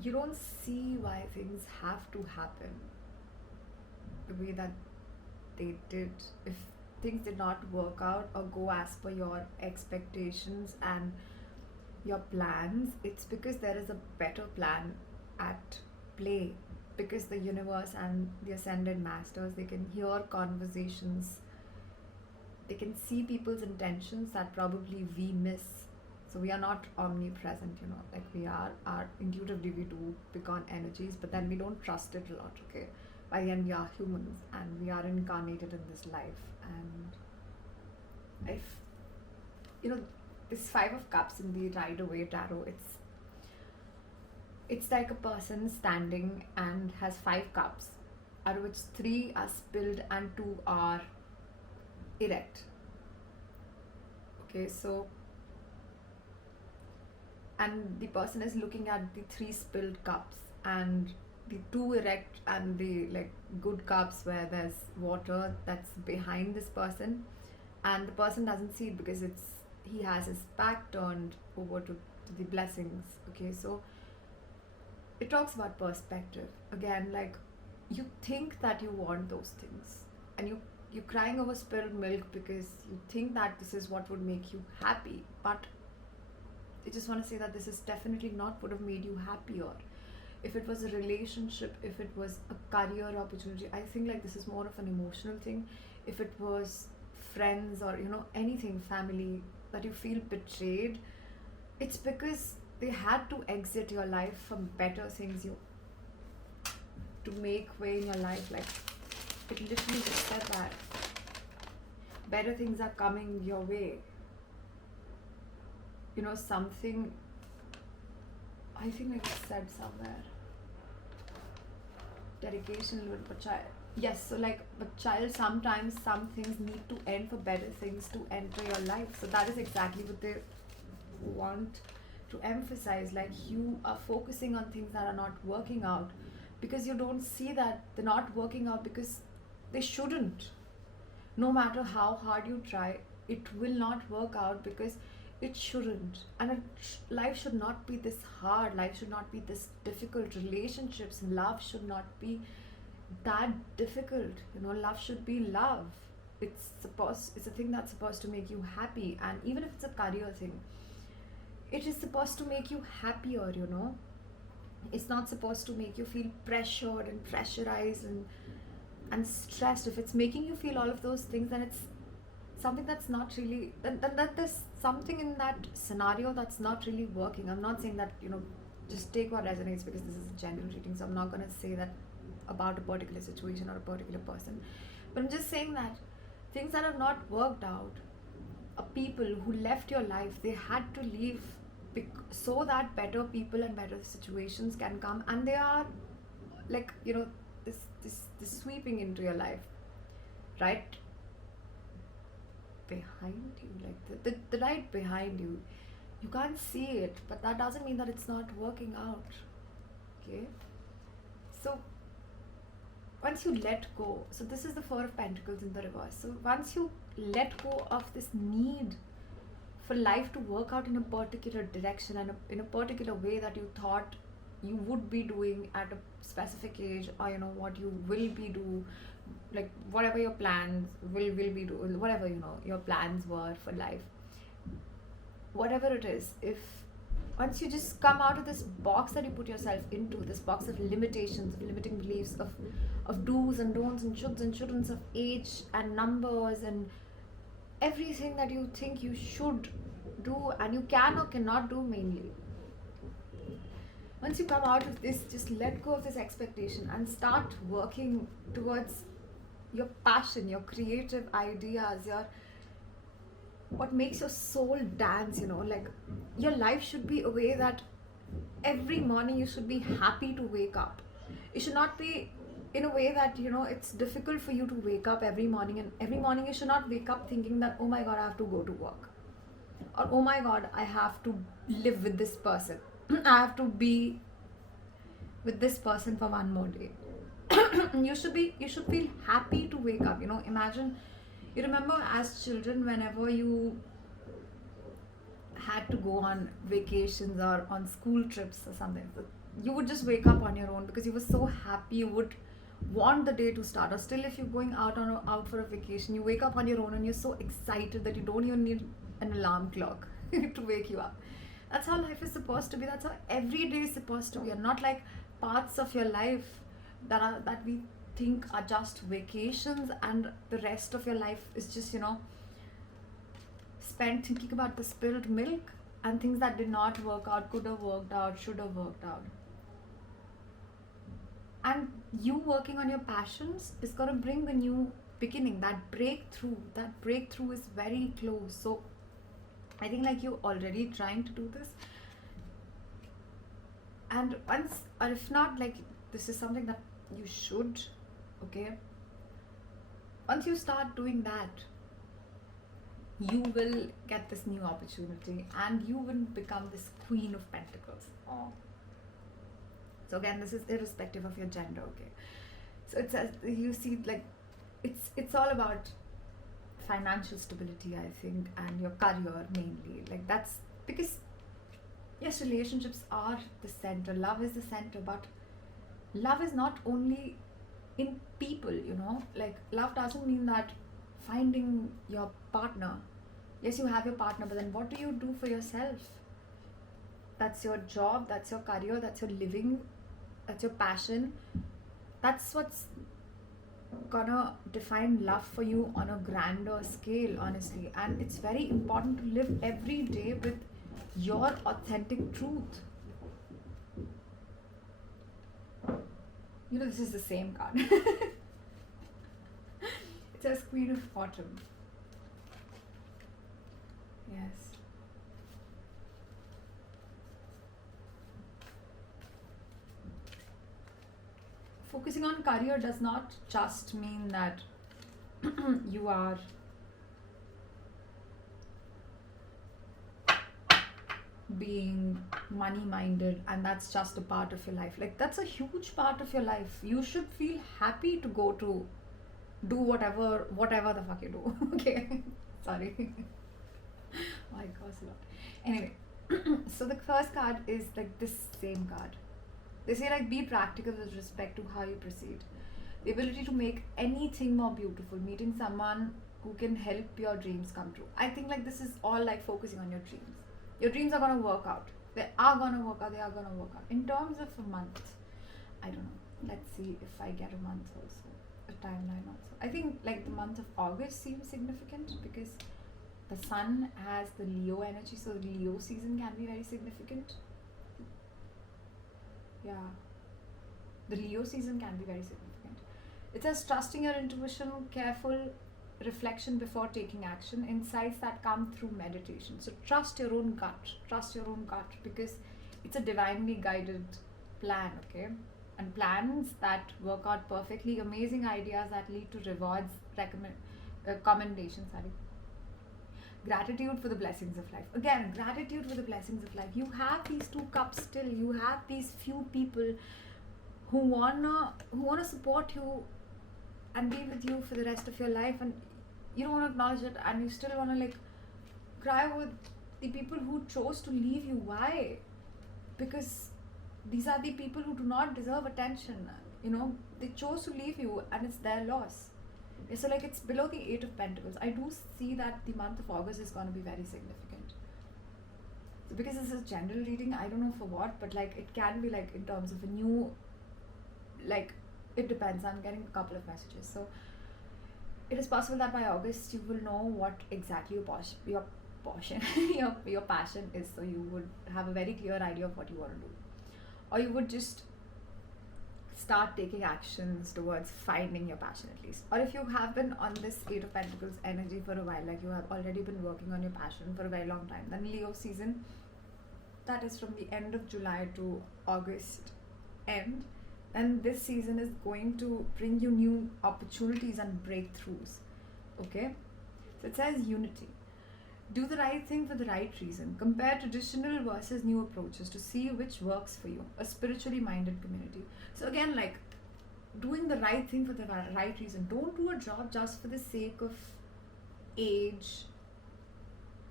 you don't see why things have to happen the way that they did. If things did not work out or go as per your expectations and your plans, it's because there is a better plan at play, because the universe and the ascended masters, they can hear conversations, they can see people's intentions that probably we miss. So we are not omnipresent, like we are intuitively we do pick on energies, but then we don't trust it a lot, okay? By the end we are humans and we are incarnated in this life. And if this Five of Cups in the Rider-Waite tarot, it's like a person standing and has 5 cups, out of which 3 are spilled and 2 are erect. Okay, so, and the person is looking at the 3 spilled cups and the 2 erect and the good cups where there's water that's behind this person, and the person doesn't see it because he has his back turned over to the blessings. Okay, so it talks about perspective again. Like, you think that you want those things and you're crying over spilled milk because you think that this is what would make you happy, but I just want to say that this is definitely not would have made you happier. If it was a relationship, if it was a career opportunity, I think like this is more of an emotional thing. If it was friends or anything, family, that you feel betrayed, it's because they had to exit your life from better things to make way in your life. Like, it literally just said that better things are coming your way. Something, I think like it said somewhere, dedication for child. Yes, so but child, sometimes some things need to end for better things to enter your life. So that is exactly what they want to emphasize. Like, you are focusing on things that are not working out because you don't see that they're not working out because they shouldn't. No matter how hard you try, it will not work out because it shouldn't. And life should not be this hard, life should not be this difficult. Relationships, love should not be that difficult. Love should be love. It's a thing that's supposed to make you happy. And even if it's a career thing, it is supposed to make you happier. It's not supposed to make you feel pressured and pressurized and stressed. If it's making you feel all of those things, then it's something that's not really, that there's something in that scenario that's not really working. I'm not saying that just take what resonates, because this is a general reading, so I'm not going to say that about a particular situation or a particular person, but I'm just saying that things that have not worked out, people who left your life, they had to leave so that better people and better situations can come, and they are like, this sweeping into your life, right behind you, like the right behind you. You can't see it, but that doesn't mean that it's not working out. Okay, so once you let go, so this is the Four of Pentacles in the reverse. So once you let go of this need for life to work out in a particular direction and in a particular way that you thought you would be doing at a specific age, or what you will be do, like whatever your plans will be do, whatever your plans were for life, whatever it is, if once you just come out of this box that you put yourself into, this box of limitations, of limiting beliefs, of do's and don'ts and shoulds and shouldn'ts, of age and numbers and everything that you think you should do and you can or cannot do, mainly, once you come out of this, just let go of this expectation and start working towards your passion, your creative ideas, what makes your soul dance. Like, your life should be a way that every morning you should be happy to wake up. It should not be in a way that it's difficult for you to wake up every morning, and every morning you should not wake up thinking that, oh my god, I have to go to work, or oh my god, I have to live with this person, I have to be with this person for one more day. You should feel happy to wake up. Imagine, you remember as children, whenever you had to go on vacations or on school trips or something, you would just wake up on your own because you were so happy, you would want the day to start. Or still, if you're going out for a vacation, you wake up on your own and you're so excited that you don't even need an alarm clock to wake you up. That's how life is supposed to be. That's how every day is supposed to be, and not like parts of your life that we think are just vacations, and the rest of your life is just spent thinking about the spilled milk and things that did not work out, could have worked out, should have worked out. And you working on your passions is going to bring the new beginning, that breakthrough is very close. So I think like you're already trying to do this, and once, or if not, like this is something that you should, okay, once you start doing that, you will get this new opportunity and you will become this Queen of Pentacles. Oh. So again, this is irrespective of your gender, okay. So it's you see, like it's all about financial stability, I think, and your career mainly. Like that's because yes, relationships are the center, love is the center, but love is not only in people, like love doesn't mean that finding your partner. Yes, you have your partner, but then what do you do for yourself? That's your job, that's your career, that's your living, that's your passion. That's what's gonna define love for you on a grander scale, honestly. And it's very important to live every day with your authentic truth. This is the same card. It says Queen of Autumn. Yes. Focusing on career does not just mean that you are being money minded and that's just a part of your life. Like that's a huge part of your life. You should feel happy to go to do whatever the fuck you do. Okay. Sorry. My gosh, a lot. Anyway, so the first card is like this same card. They say like be practical with respect to how you proceed. The ability to make anything more beautiful, meeting someone who can help your dreams come true. I think like this is all like focusing on your dreams. Your dreams are going to work out. They are going to work out. They are going to work out. In terms of a month, I don't know. Let's see if I get a month also. A timeline also. I think like the month of August seems significant because the sun has the Leo energy. So the Leo season can be very significant. Yeah. The Leo season can be very significant. It says trusting your intuition, careful reflection before taking action, insights that come through meditation. So trust your own gut. Trust your own gut because it's a divinely guided plan, okay? And plans that work out perfectly, amazing ideas that lead to rewards, commendations, sorry. Gratitude for the blessings of life. Again, gratitude for the blessings of life. You have these two cups still. You have these few people who wanna support you and be with you for the rest of your life, and you don't want to acknowledge it, and you still want to like cry over the people who chose to leave you. Why? Because these are the people who do not deserve attention. They chose to leave you, and it's their loss. So like it's below the Eight of Pentacles. I do see that the month of August is going to be very significant. So because this is a general reading, I don't know for what, but like it can be like in terms of a new, like it depends. I'm getting a couple of messages. So it is possible that by August you will know what exactly your passion your passion is. So you would have a very clear idea of what you want to do, or you would just start taking actions towards finding your passion at least. Or if you have been on this Eight of Pentacles energy for a while, like you have already been working on your passion for a very long time, then Leo season, that is from the end of July to August end, and this season is going to bring you new opportunities and breakthroughs. Okay, so it says unity. Do the right thing for the right reason. Compare traditional versus new approaches to see which works for you. A spiritually minded community. So again, like doing the right thing for the right reason. Don't do a job just for the sake of age,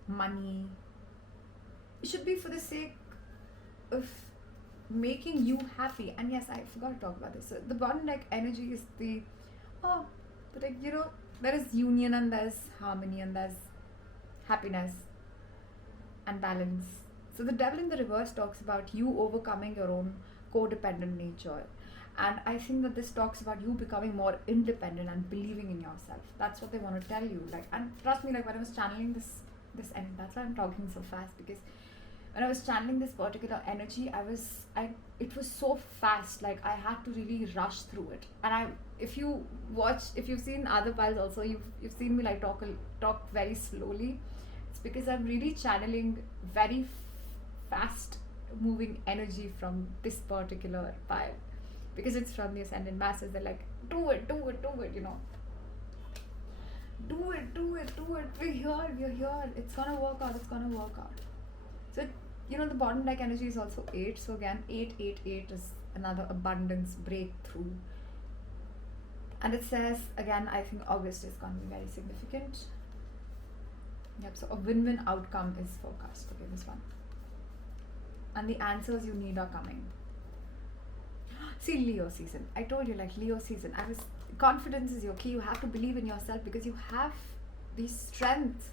money. It should be for the sake of making you happy. And yes, I forgot to talk about this. So the bottom deck energy is there is union and there's harmony and there's happiness and balance. So the Devil in the reverse talks about you overcoming your own codependent nature, and I think that this talks about you becoming more independent and believing in yourself. That's what they want to tell you. Like, and trust me, like when I was channeling this and that's why I'm talking so fast, because when I was channeling this particular energy, it was so fast, like I had to really rush through it. And if you've seen other piles also, you've seen me like talk very slowly. It's because I'm really channeling very fast moving energy from this particular pile, because it's from the ascendant masters. They're like, do it, do it, do it, do it, do it, do it. We're here. It's gonna work out. It's gonna work out. So, the bottom deck energy is also 8. So again, 888 is another abundance breakthrough. And it says, again, I think August is going to be very significant. Yep, so a win-win outcome is forecast. Okay, this one. And the answers you need are coming. See, Leo season. I told you, like Leo season. Confidence is your key. You have to believe in yourself because you have these strength.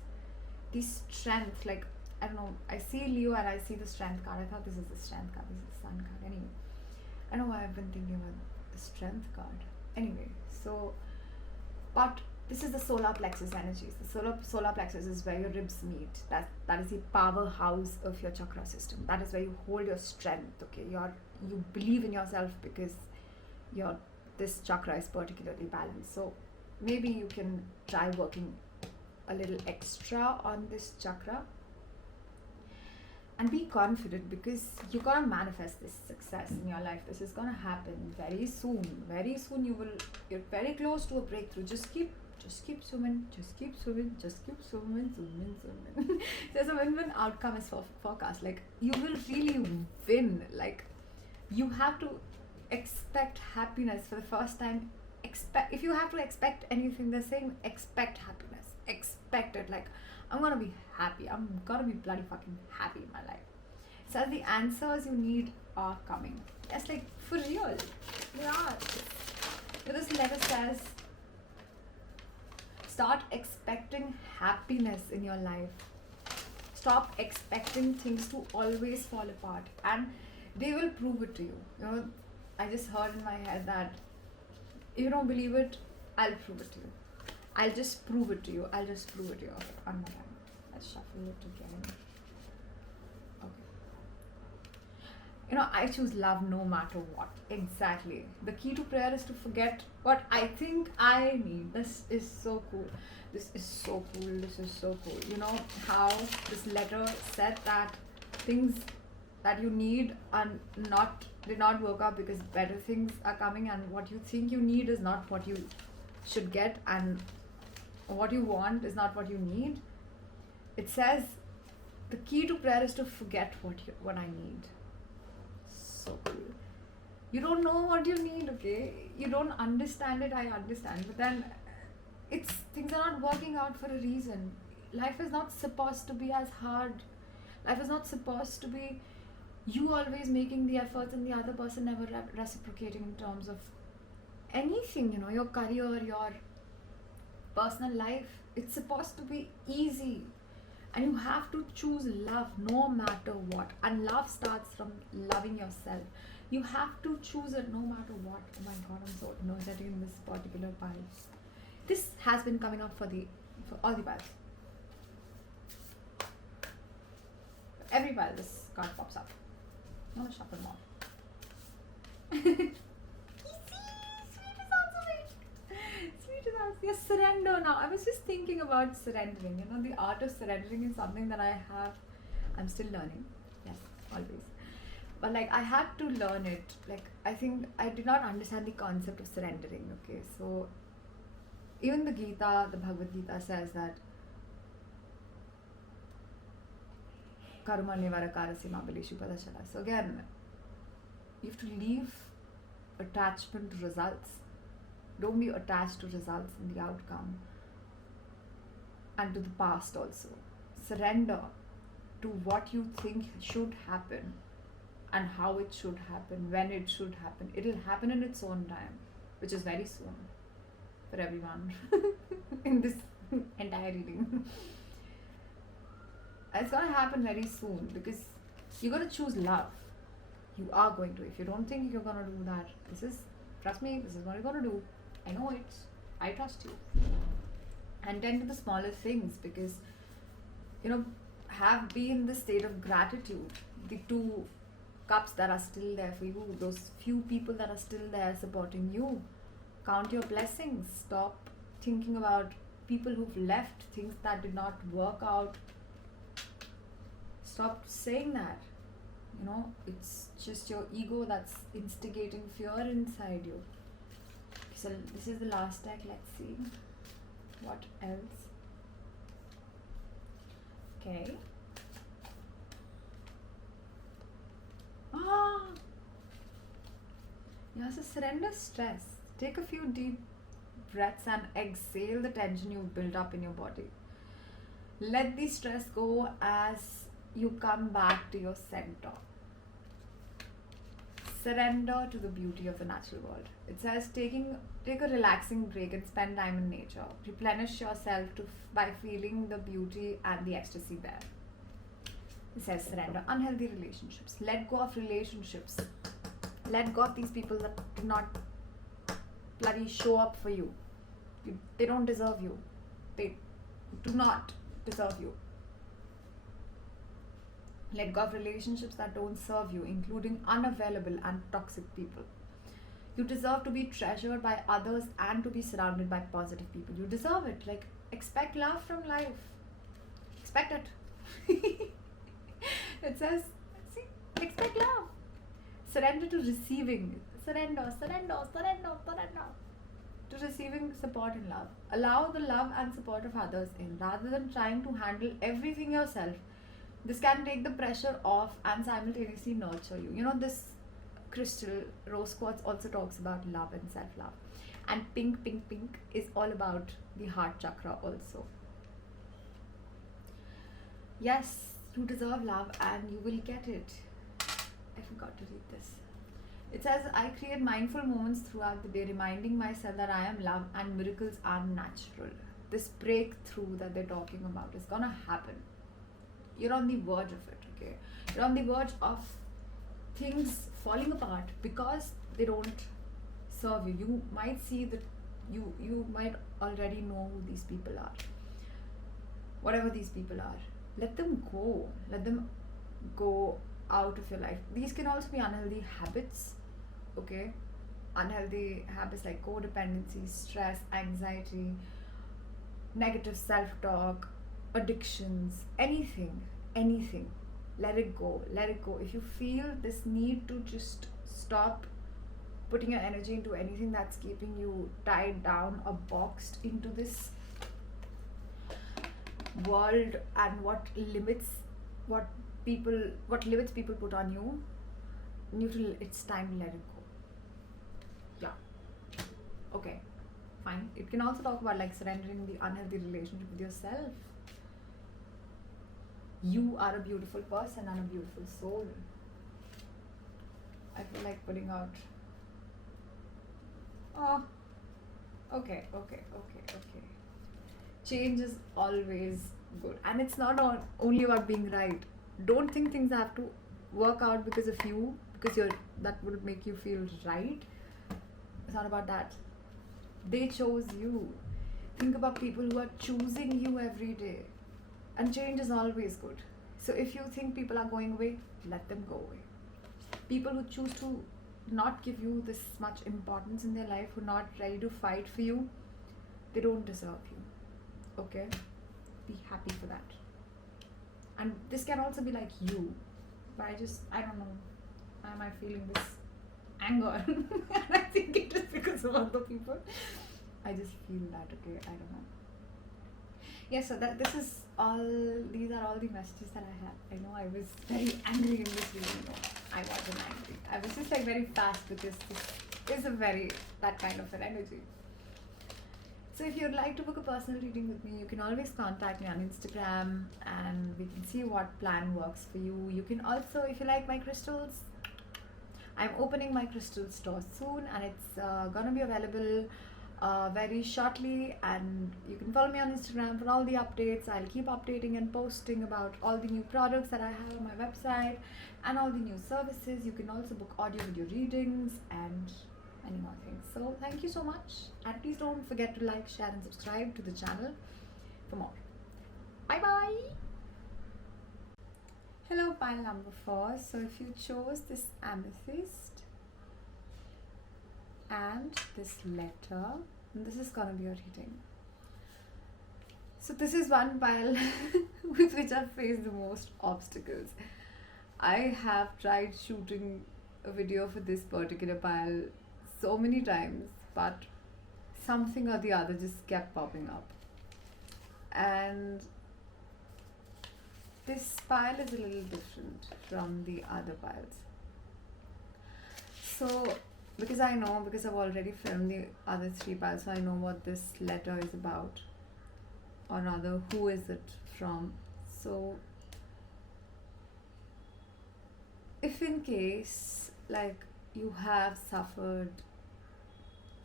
Like, I don't know, I see Leo and I see the strength card. I thought this is the strength card, this is the sun card. Anyway, I know why I've been thinking about the strength card. Anyway, so, but this is the solar plexus energies. The solar plexus is where your ribs meet. That is the powerhouse of your chakra system. That is where you hold your strength. Okay, you believe in yourself because this chakra is particularly balanced. So maybe you can try working a little extra on this chakra. And be confident, because you're gonna manifest this success in your life. This is gonna happen very soon. Very soon you're very close to a breakthrough. Just keep swimming, just keep swimming. There's a win-win outcome is forecast. Like, you will really win. Like, you have to expect happiness for the first time. If you have to expect anything, they're saying expect happiness. Expect it. Like, I'm gonna be happy. I'm gonna be bloody fucking happy in my life. So the answers you need are coming. It's like, for real. Yeah. So this letter says, start expecting happiness in your life. Stop expecting things to always fall apart, and they will prove it to you. I just heard in my head that if you don't believe it, I'll prove it to you. I'll just prove it to you. Okay, one more time. Let's shuffle it again. Okay. I choose love no matter what. Exactly. The key to prayer is to forget what I think I need. This is so cool. This is so cool. This is so cool. How this letter said that things that you need are did not work out because better things are coming, and what you think you need is not what you should get, and what you want is not what you need. It says the key to prayer is to forget what I need. So cool. You don't know what you need, okay? You don't understand it, I understand. But then things are not working out for a reason. Life is not supposed to be as hard. Life is not supposed to be you always making the efforts and the other person never reciprocating in terms of anything, your career, your personal life. It's supposed to be easy. And you have to choose love no matter what. And love starts from loving yourself. You have to choose it no matter what. Oh my god, I'm so energetic in this particular pile. This has been coming up for all the piles. Every pile this card pops up. I'm gonna shuffle more. Sweet is also yes, surrender now. I was just thinking about surrendering. The art of surrendering is something that I'm still learning. Yes, always. But I had to learn it. I think I did not understand the concept of surrendering. Okay, so even the Bhagavad Gita says that karma nivarakara mabaleshu padachala. So again, you have to leave attachment to results. Don't be attached to results and the outcome, and to the past also. Surrender to what you think should happen and how it should happen, when it should happen. It'll happen in its own time, which is very soon for everyone in this entire reading. It's gonna happen very soon because you're gonna choose love. You are going to. If you don't think you're gonna do that, trust me, this is what you're gonna do. I know it. I trust you. And tend to the smaller things because, be in the state of gratitude. The 2 cups that are still there for you, those few people that are still there supporting you. Count your blessings. Stop thinking about people who've left, things that did not work out. Stop saying that. It's just your ego that's instigating fear inside you. So this is the last deck. Let's see what else. Okay. So surrender stress. Take a few deep breaths and exhale the tension you've built up in your body. Let the stress go as you come back to your center. Surrender to the beauty of the natural world. It says take a relaxing break and spend time in nature. Replenish yourself by feeling the beauty and the ecstasy there. It says surrender. Unhealthy relationships. Let go of relationships. Let go of these people that do not bloody show up for you. They don't deserve you. They do not deserve you. Let go of relationships that don't serve you, including unavailable and toxic people. You deserve to be treasured by others and to be surrounded by positive people. You deserve it. Expect love from life. Expect it. It says, expect love. Surrender to receiving. Surrender. To receiving support and love. Allow the love and support of others in rather than trying to handle everything yourself. This can take the pressure off and simultaneously nurture you. This crystal, rose quartz, also talks about love and self-love. And pink is all about the heart chakra also. Yes, you deserve love and you will get it. I forgot to read this. It says, I create mindful moments throughout the day, reminding myself that I am loved and miracles are natural. This breakthrough that they're talking about is gonna happen. You're on the verge of it, okay? You're on the verge of things falling apart because they don't serve you. You might see that you might already know who these people are. Whatever these people are, let them go. Let them go out of your life. These can also be unhealthy habits, okay? Unhealthy habits like codependency, stress, anxiety, negative self-talk, addictions, anything. Let it go, let it go. If you feel this need to just stop putting your energy into anything that's keeping you tied down or boxed into this world, and what what limits people put on you, it's time to let it go. Yeah, okay, fine. It can also talk about like surrendering the unhealthy relationship with yourself. You are a beautiful person and a beautiful soul. I feel like putting out. Oh, okay. Change is always good, and it's not only about being right. Don't think things have to work out because of you, because that would make you feel right. It's not about that. They chose you. Think about people who are choosing you every day, and change is always good. So if you think people are going away, let them go away. People who choose to not give you this much importance in their life, who are not ready to fight for you, they don't deserve you. Okay? Be happy for that. And this can also be like you, but I don't know, why am I feeling this anger? And I think it is because of other people. I just feel that, okay, I don't know. Yeah, so these are all the messages that I had. I know I was very angry in this video. No, I wasn't angry. I was just like very fast because this is that kind of an energy. So if you'd like to book a personal reading with me, you can always contact me on Instagram and we can see what plan works for you. You can also, if you like my crystals, I'm opening my crystal store soon, and it's gonna be available very shortly, and you can follow me on Instagram for all the updates. I'll keep updating and posting about all the new products that I have on my website and all the new services. You can also book audio video readings and many more things. So thank you so much, and please don't forget to like, share and subscribe to the channel for more. Bye bye. Hello, pile number 4. So if you chose this amethyst and this letter, and this is gonna be your reading. So this is one pile with which I've faced the most obstacles. I have tried shooting a video for this particular pile so many times, but something or the other just kept popping up. And this pile is a little different from the other piles. So because I've already filmed the other 3 piles, so I know what this letter is about, or rather who is it from. So if in case like you have suffered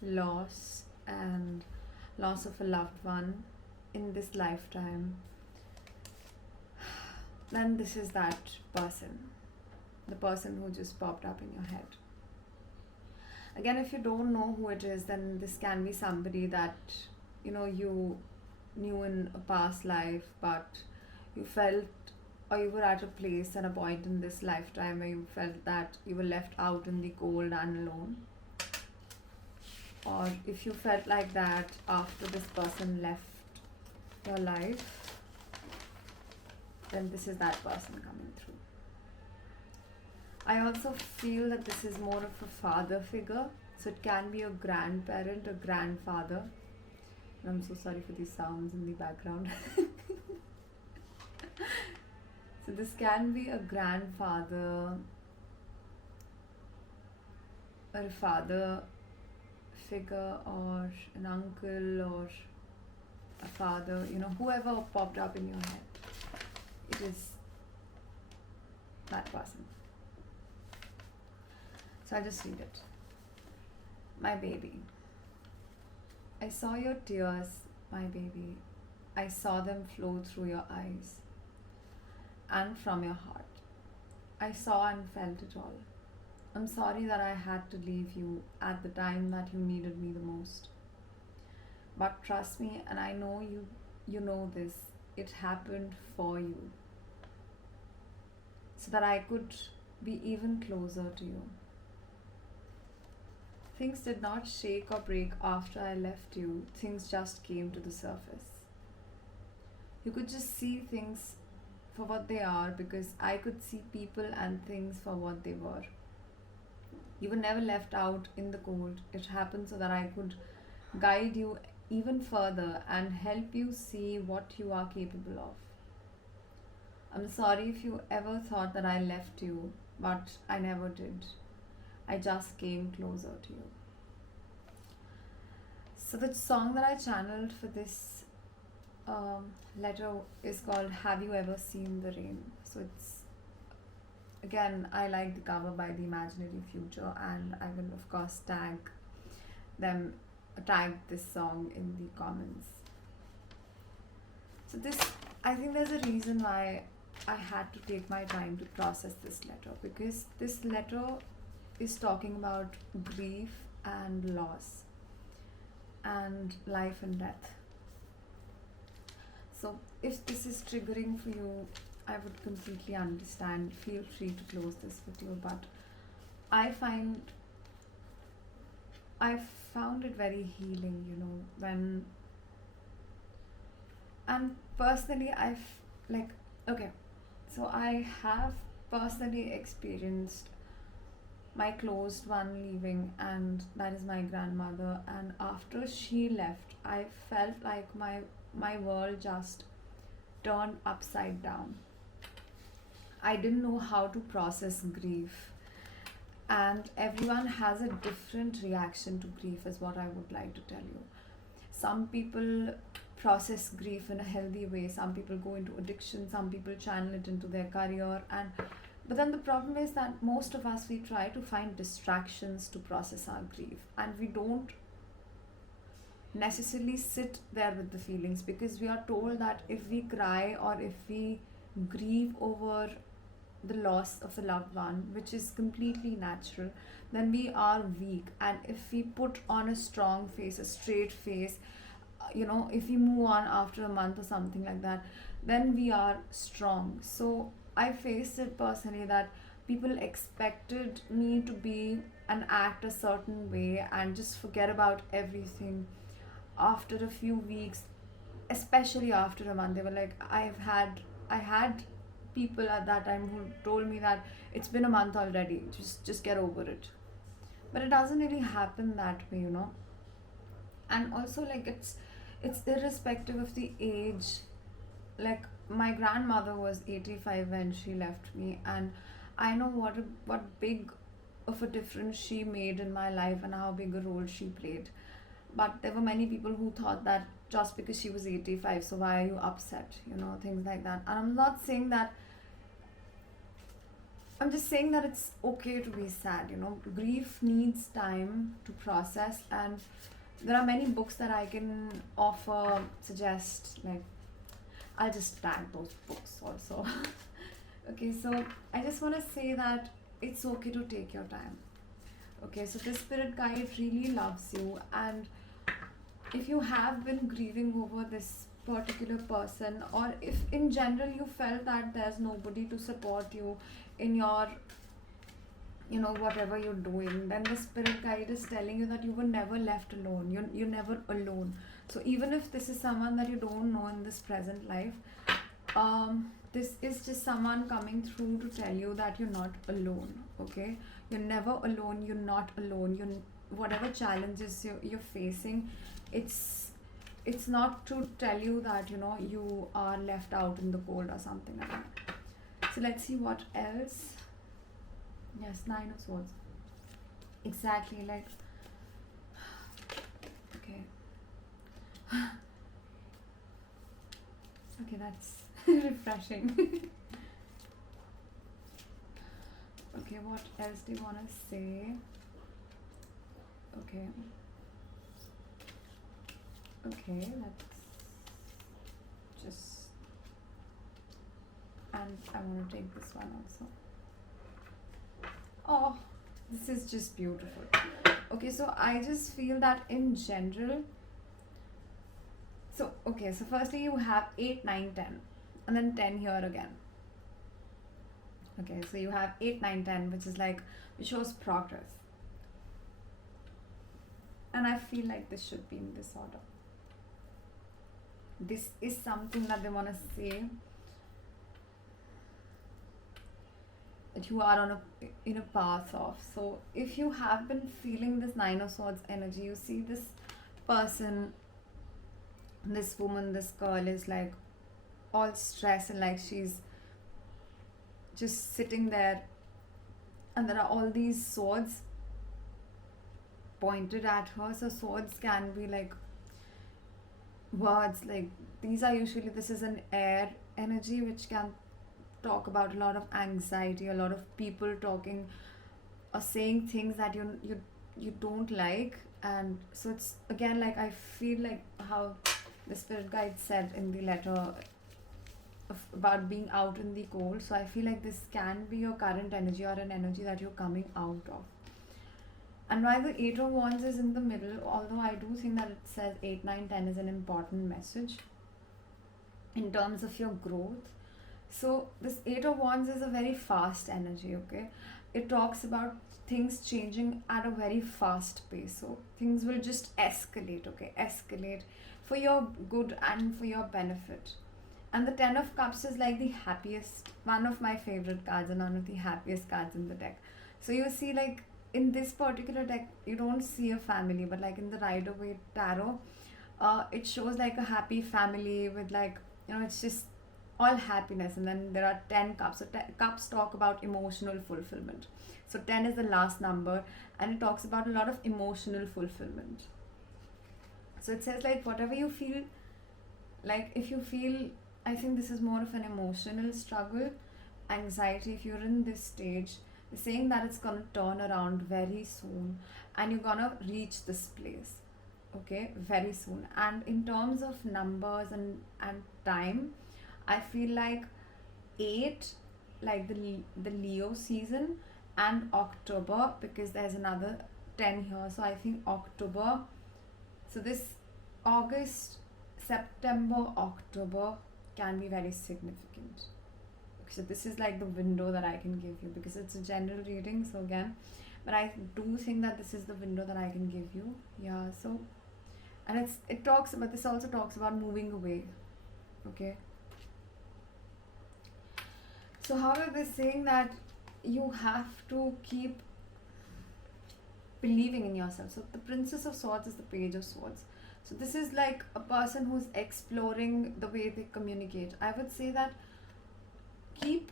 loss of a loved one in this lifetime, then this is that person, the person who just popped up in your head. Again, if you don't know who it is, then this can be somebody that you knew in a past life, but you felt, or you were at a place and a point in this lifetime where you felt that you were left out in the cold and alone. Or if you felt like that after this person left your life, then this is that person coming through. I also feel that this is more of a father figure, so it can be a grandparent, a grandfather. I'm so sorry for these sounds in the background. So this can be a grandfather or a father figure, or an uncle, or a father, whoever popped up in your head. It is that person. So I'll just read it. My baby. I saw your tears, my baby. I saw them flow through your eyes and from your heart. I saw and felt it all. I'm sorry that I had to leave you at the time that you needed me the most. But trust me, and I know you know this, it happened for you. so that I could be even closer to you. Things did not shake or break after I left you, things just came to the surface. You could just see things for what they are because I could see people and things for what they were. You were never left out in the cold. It happened so that I could guide you even further and help you see what you are capable of. I'm sorry if you ever thought that I left you, but I never did. I just came closer to you. So, the song that I channeled for this letter is called Have You Ever Seen the Rain? So, it's again, I like the cover by the Imaginary Future, and I will, of course, tag this song in the comments. So, I think there's a reason why I had to take my time to process this letter, because this letter is talking about grief and loss and life and death. So if this is triggering for you, I would completely understand. Feel free to close this video, but I found it very healing, when, and personally so I have personally experienced my closed one leaving, and that is my grandmother. And after she left, I felt like my world just turned upside down. I didn't know how to process grief, and everyone has a different reaction to grief, is what I would like to tell you. Some people process grief in a healthy way, some people go into addiction, some people channel it into their career, but then the problem is that most of us, we try to find distractions to process our grief, and we don't necessarily sit there with the feelings, because we are told that if we cry or if we grieve over the loss of a loved one, which is completely natural, then we are weak. And if we put on a strong face, a straight face, if we move on after a month or something like that, then we are strong. So I faced it personally, that people expected me to be and act a certain way and just forget about everything after a few weeks, especially after a month. They were like, I had people at that time who told me that it's been a month already, just get over it. But it doesn't really happen that way, and also, like, it's irrespective of the age. Like, my grandmother was 85 when she left me, and I know what big of a difference she made in my life and how big a role she played. But there were many people who thought that just because she was 85, so why are you upset, things like that. And I'm not saying that, I'm just saying that it's okay to be sad. Grief needs time to process, and there are many books that I can suggest, like, I'll just tag those books also. Okay, so I just want to say that it's okay to take your time. Okay, so this spirit guide really loves you, and if you have been grieving over this particular person, or if in general you felt that there's nobody to support you in your whatever you're doing, then the spirit guide is telling you that you were never left alone. You're never alone. So even if this is someone that you don't know in this present life, this is just someone coming through to tell you that you're not alone. Okay, you're never alone. You're not alone. Whatever challenges you're facing, it's not to tell you that you are left out in the cold or something like that. So let's see what else. Yes, 9 of Swords. Exactly, like, okay. Okay, that's refreshing. Okay, what else do you want to say? Okay. Okay, let's just, and I want to take this one also. Oh, this is just beautiful. Okay, so I just feel that in general, so firstly you have 8, 9, 10, and then 10 here again. Okay, so you have 8, 9, 10, which is like, which shows progress. And I feel like this should be in this order. This is something that they want to say, that you are on a in a path of. So if you have been feeling this Nine of Swords energy, you see this person, this woman, this girl is like all stressed and like she's just sitting there, and there are all these swords pointed at her. So swords can be like words, like these are usually, this is an air energy which can talk about a lot of anxiety, a lot of people talking or saying things that you don't like. And so it's again like, I feel like how the spirit guide said in the letter about being out in the cold. So I feel like this can be your current energy or an energy that you're coming out of. And why the Eight of Wands is in the middle, although I do think that it says 8, 9, 10 is an important message in terms of your growth. So this Eight of Wands is a very fast energy, okay? It talks about things changing at a very fast pace. So things will just escalate, okay? Escalate for your good and for your benefit. And the Ten of Cups is like the happiest, one of my favorite cards and one of the happiest cards in the deck. So you see like in this particular deck, you don't see a family, but like in the Rider-Waite Tarot, it shows like a happy family with like, it's just all happiness. And then there are 10 cups. So cups talk about emotional fulfillment. So 10 is the last number and it talks about a lot of emotional fulfillment. So it says like whatever you feel, like if you feel, I think this is more of an emotional struggle, anxiety, if you're in this stage, they're saying that it's gonna turn around very soon and you're gonna reach this place, okay, very soon. And in terms of numbers and time, I feel like 8, like the Leo season, and October, because there's another 10 here. So I think October, so this August, September, October can be very significant. So this is like the window that I can give you, because it's a general reading, so again, but I do think that this is the window that I can give you. Yeah, so, and it talks about, this also talks about moving away, okay. So however, they're saying that you have to keep believing in yourself. So the Princess of Swords is the Page of Swords. So this is like a person who's exploring the way they communicate. I would say that keep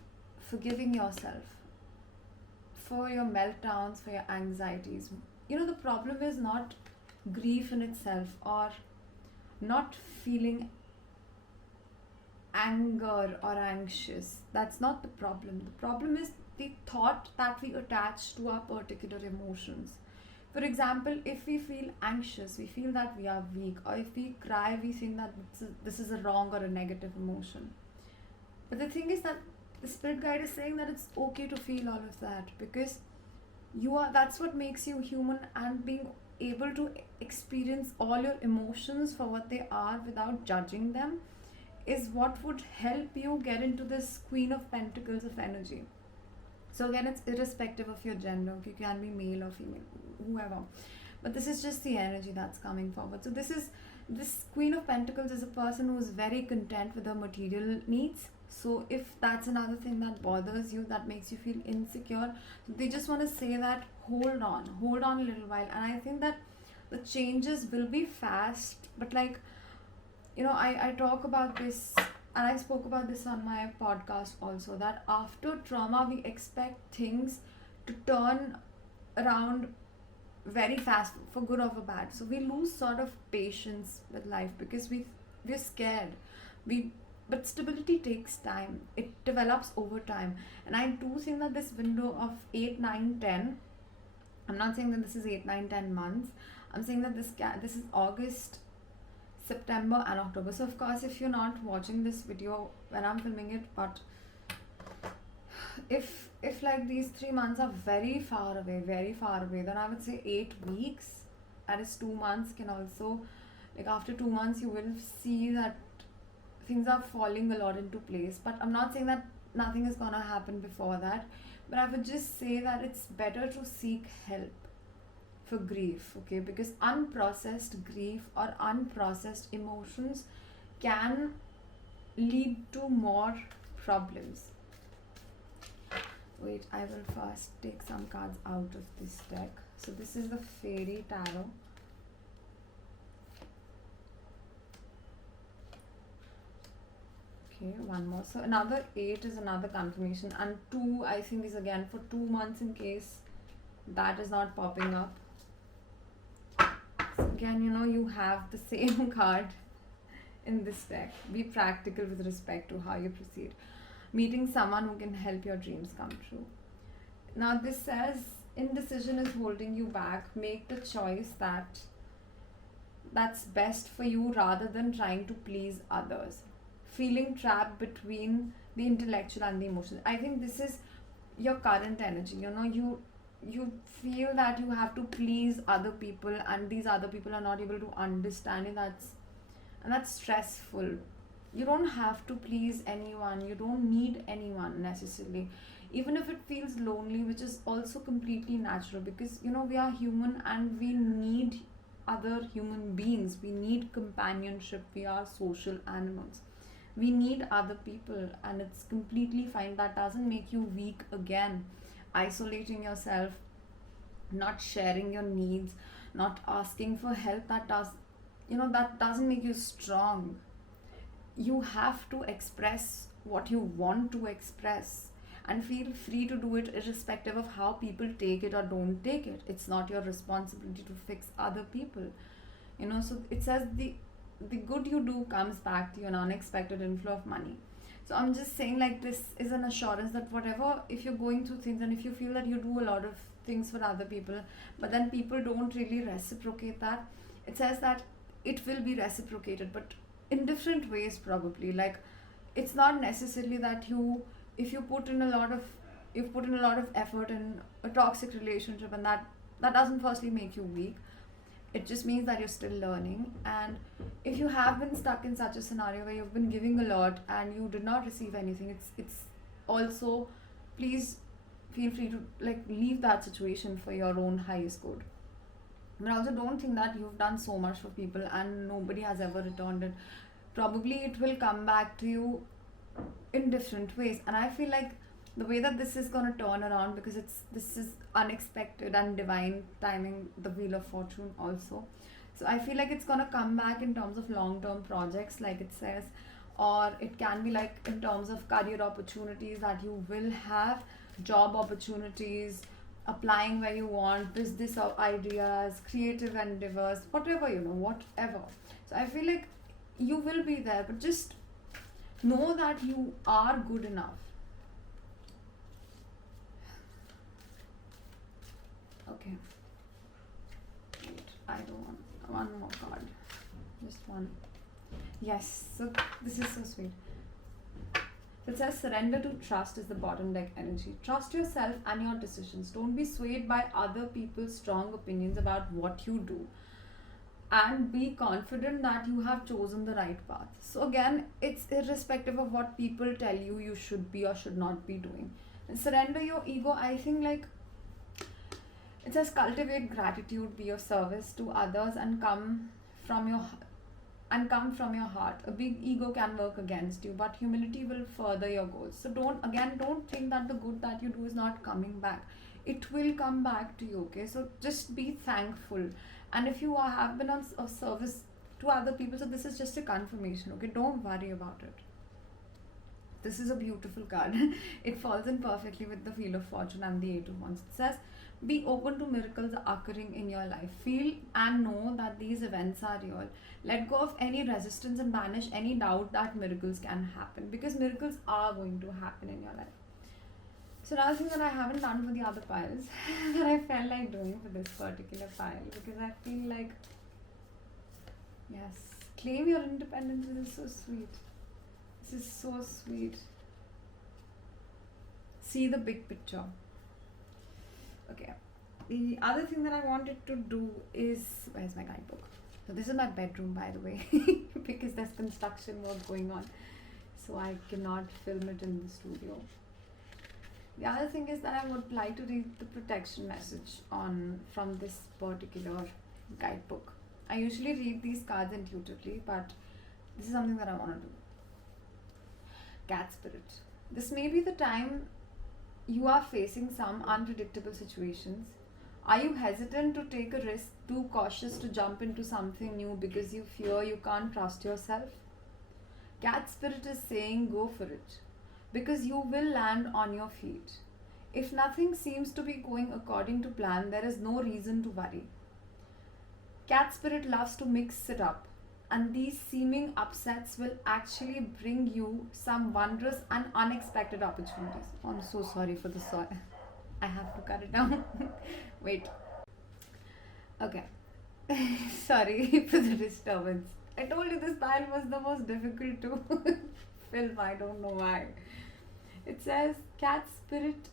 forgiving yourself for your meltdowns, for your anxieties. The problem is not grief in itself or not feeling anger or anxious. That's not the problem. The problem is the thought that we attach to our particular emotions. For example, if we feel anxious, we feel that we are weak, or if we cry, we think that this is a wrong or a negative emotion. But the thing is that the spirit guide is saying that it's okay to feel all of that, because that's what makes you human, and being able to experience all your emotions for what they are without judging them is what would help you get into this Queen of Pentacles of energy. So again, it's irrespective of your gender. You can be male or female, whoever. But this is just the energy that's coming forward. So this Queen of Pentacles is a person who is very content with her material needs. So if that's another thing that bothers you, that makes you feel insecure, they just want to say that hold on a little while. And I think that the changes will be fast, but like, I talk about this, and I spoke about this on my podcast also, that after trauma, we expect things to turn around very fast, for good or for bad. So we lose sort of patience with life because we're scared. But stability takes time. It develops over time. And I do think that this window of 8, 9, 10, I'm not saying that this is 8, 9, 10 months. I'm saying that this is August, September and October. So of course, if you're not watching this video when I'm filming it, but if like these 3 months are very far away, then I would say 8 weeks, that is 2 months, can also, like after 2 months you will see that things are falling a lot into place. But I'm not saying that nothing is gonna happen before that. But I would just say that it's better to seek help for grief, okay? Because unprocessed grief or unprocessed emotions can lead to more problems. Wait, I will first take some cards out of this deck. So this is the Fairy Tarot. Okay, one more. So another 8 is another confirmation, and 2 I think is again for 2 months in case that is not popping up. So again, you have the same card in this deck. Be practical with respect to how you proceed. Meeting someone who can help your dreams come true. Now this says indecision is holding you back. Make the choice that's best for you rather than trying to please others. Feeling trapped between the intellectual and the emotional. I think this is your current energy. You feel that you have to please other people and these other people are not able to understand it. That's stressful. You don't have to please anyone. You don't need anyone necessarily. Even if it feels lonely, which is also completely natural, because we are human and we need other human beings. We need companionship. We are social animals. We need other people, and it's completely fine. That doesn't make you weak again. Isolating yourself, not sharing your needs, not asking for help, that doesn't make you strong. You have to express what you want to express and feel free to do it irrespective of how people take it or don't take it. It's not your responsibility to fix other people. So it says the good you do comes back to you, an unexpected inflow of money. So I'm just saying, like, this is an assurance that whatever, if you're going through things and if you feel that you do a lot of things for other people, but then people don't really reciprocate that, it says that it will be reciprocated, but in different ways probably. Like, it's not necessarily that if you've put in a lot of effort in a toxic relationship, and that doesn't firstly make you weak. It just means that you're still learning. And if you have been stuck in such a scenario where you've been giving a lot and you did not receive anything, it's also, please feel free to leave that situation for your own highest good. But also don't think that you've done so much for people and nobody has ever returned it. Probably it will come back to you in different ways. And I feel like the way that this is going to turn around, because this is unexpected and divine timing, the Wheel of Fortune also. So I feel like it's going to come back in terms of long-term projects, like it says, or it can be like in terms of career opportunities that you will have, job opportunities, applying where you want, business ideas, creative endeavors, whatever, whatever. So I feel like you will be there, but just know that you are good enough. Okay. Wait, I don't want one more card. Just one. Yes, so this is so sweet. It says surrender to trust is the bottom deck energy. Trust yourself and your decisions. Don't be swayed by other people's strong opinions about what you do. And be confident that you have chosen the right path. So again, it's irrespective of what people tell you should be or should not be doing. And surrender your ego. I think it says cultivate gratitude, be of service to others, and come from your heart. A big ego can work against you, but humility will further your goals. So don't think that the good that you do is not coming back. It will come back to you, okay? So just be thankful. And if you have been of service to other people, so this is just a confirmation, okay? Don't worry about it. This is a beautiful card. It falls in perfectly with the Wheel of Fortune and the Eight of Wands. It says, be open to miracles occurring in your life. Feel and know that these events are real. Let go of any resistance and banish any doubt that miracles can happen, because miracles are going to happen in your life. So another thing that I haven't done for the other piles that I felt like doing for this particular pile, because I feel like, yes, claim your independence. This is so sweet. This is so sweet. See the big picture. Okay. The other thing that I wanted to do is, where's my guidebook? So this is my bedroom, by the way, because there's construction work going on. so I cannot film it in the studio. The other thing is that I would like to read the protection message on from this particular guidebook. I usually read these cards intuitively, but this is something that I want to do. Cat spirit. This may be the time you are facing some unpredictable situations. Are you hesitant to take a risk, too cautious to jump into something new because you fear you can't trust yourself? Cat spirit is saying go for it because you will land on your feet. If nothing seems to be going according to plan, there is no reason to worry. Cat spirit loves to mix it up, and these seeming upsets will actually bring you some wondrous and unexpected opportunities. I'm so sorry for the soil. I have to cut it down. Wait. Okay. Sorry for the disturbance. I told you this pile was the most difficult to film. I don't know why. It says cat spirit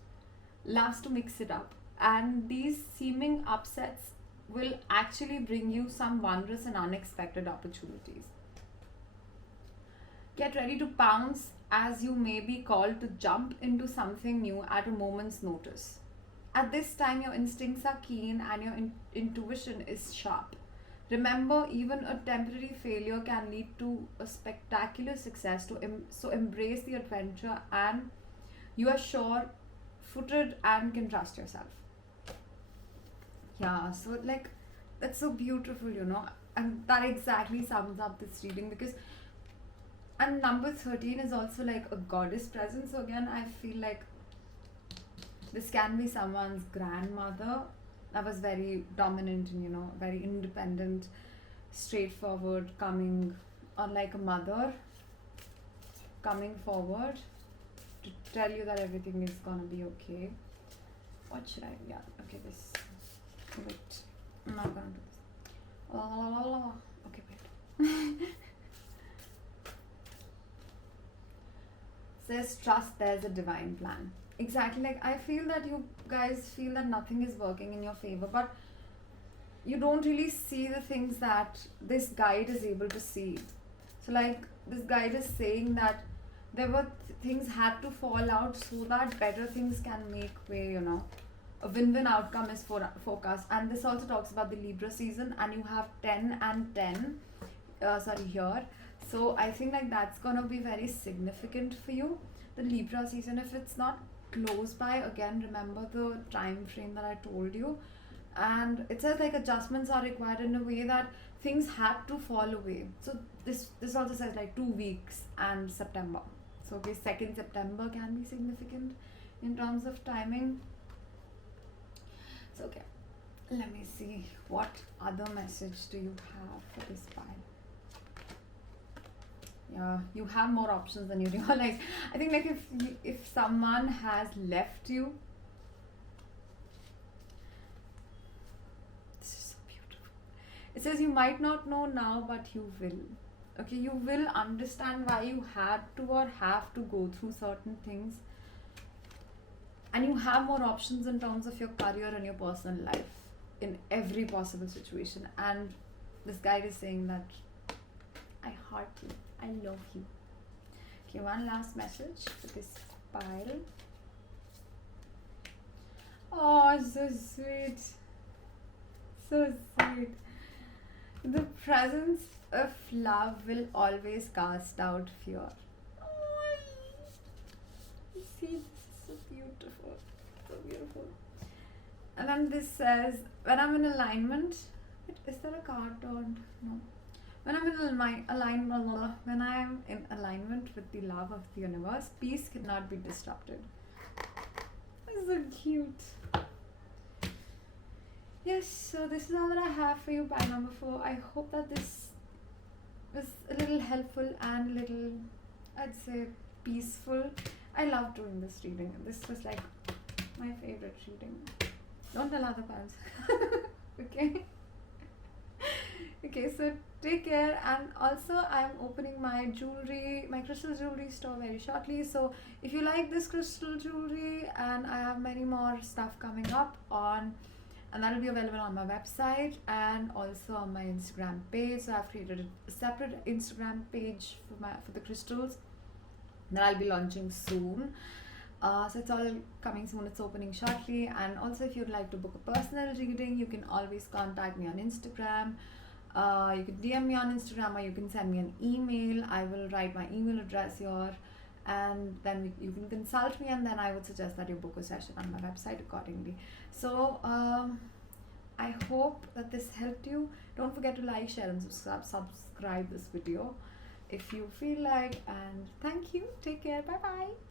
loves to mix it up, and these seeming upsets will actually bring you some wondrous and unexpected opportunities. Get ready to pounce as you may be called to jump into something new at a moment's notice. At this time, your instincts are keen and your intuition is sharp. Remember, even a temporary failure can lead to a spectacular success, so embrace the adventure and you are sure footed and can trust yourself. Yeah, so like that's so beautiful, and that exactly sums up this reading because and number 13 is also like a goddess presence. So again, I feel like this can be someone's grandmother that was very dominant and very independent, straightforward, coming, or like a mother coming forward to tell you that everything is gonna be okay. What should I? Yeah, okay, this. Wait, I'm not gonna do this. Okay, wait. Says trust there's a divine plan. Exactly, like I feel that you guys feel that nothing is working in your favor, but you don't really see the things that this guide is able to see. So like this guide is saying that there were things had to fall out so that better things can make way, a win-win outcome is forecast. And this also talks about the Libra season, and you have 10 and 10 here. So I think like that's gonna be very significant for you, the Libra season. If it's not close by, again remember the time frame that I told you. And it says like adjustments are required in a way that things had to fall away. So this also says like 2 weeks and September. So okay, 2nd September can be significant in terms of timing. So okay, let me see, what other message do you have for this pile? Yeah, you have more options than you realize. I think like if someone has left you, this is so beautiful. It says you might not know now, but you will. Okay, you will understand why you had to or have to go through certain things, and you have more options in terms of your career and your personal life in every possible situation. And this guide is saying that I heart you, I love you. Okay, one last message for this pile. Oh, so sweet, so sweet. The presence of love will always cast out fear. Oh, see, this is so beautiful, so beautiful. And then this says, when I'm in alignment, is there a card turned? No. When I'm in alignment with the love of the universe, peace cannot be disrupted. This is so cute. Yes, so this is all that I have for you, pile number 4. I hope that this was a little helpful and a little, I'd say, peaceful. I love doing this reading. This was like my favorite reading. Don't tell other piles. Okay? Okay, so take care. And also I'm opening my jewelry, my crystal jewelry store very shortly. So if you like this crystal jewelry, and I have many more stuff coming up on, and that will be available on my website and also on my Instagram page. So I've created a separate Instagram page for the crystals. that I'll be launching soon. So it's all coming soon, it's opening shortly. And also, if you'd like to book a personal reading, you can always contact me on Instagram. You can DM me on Instagram, or you can send me an email. I will write my email address here, and then you can consult me, and then I would suggest that you book a session on my website accordingly. So I hope that this helped you. Don't forget to like, share, and subscribe this video if you feel like. And thank you. Take care. Bye bye.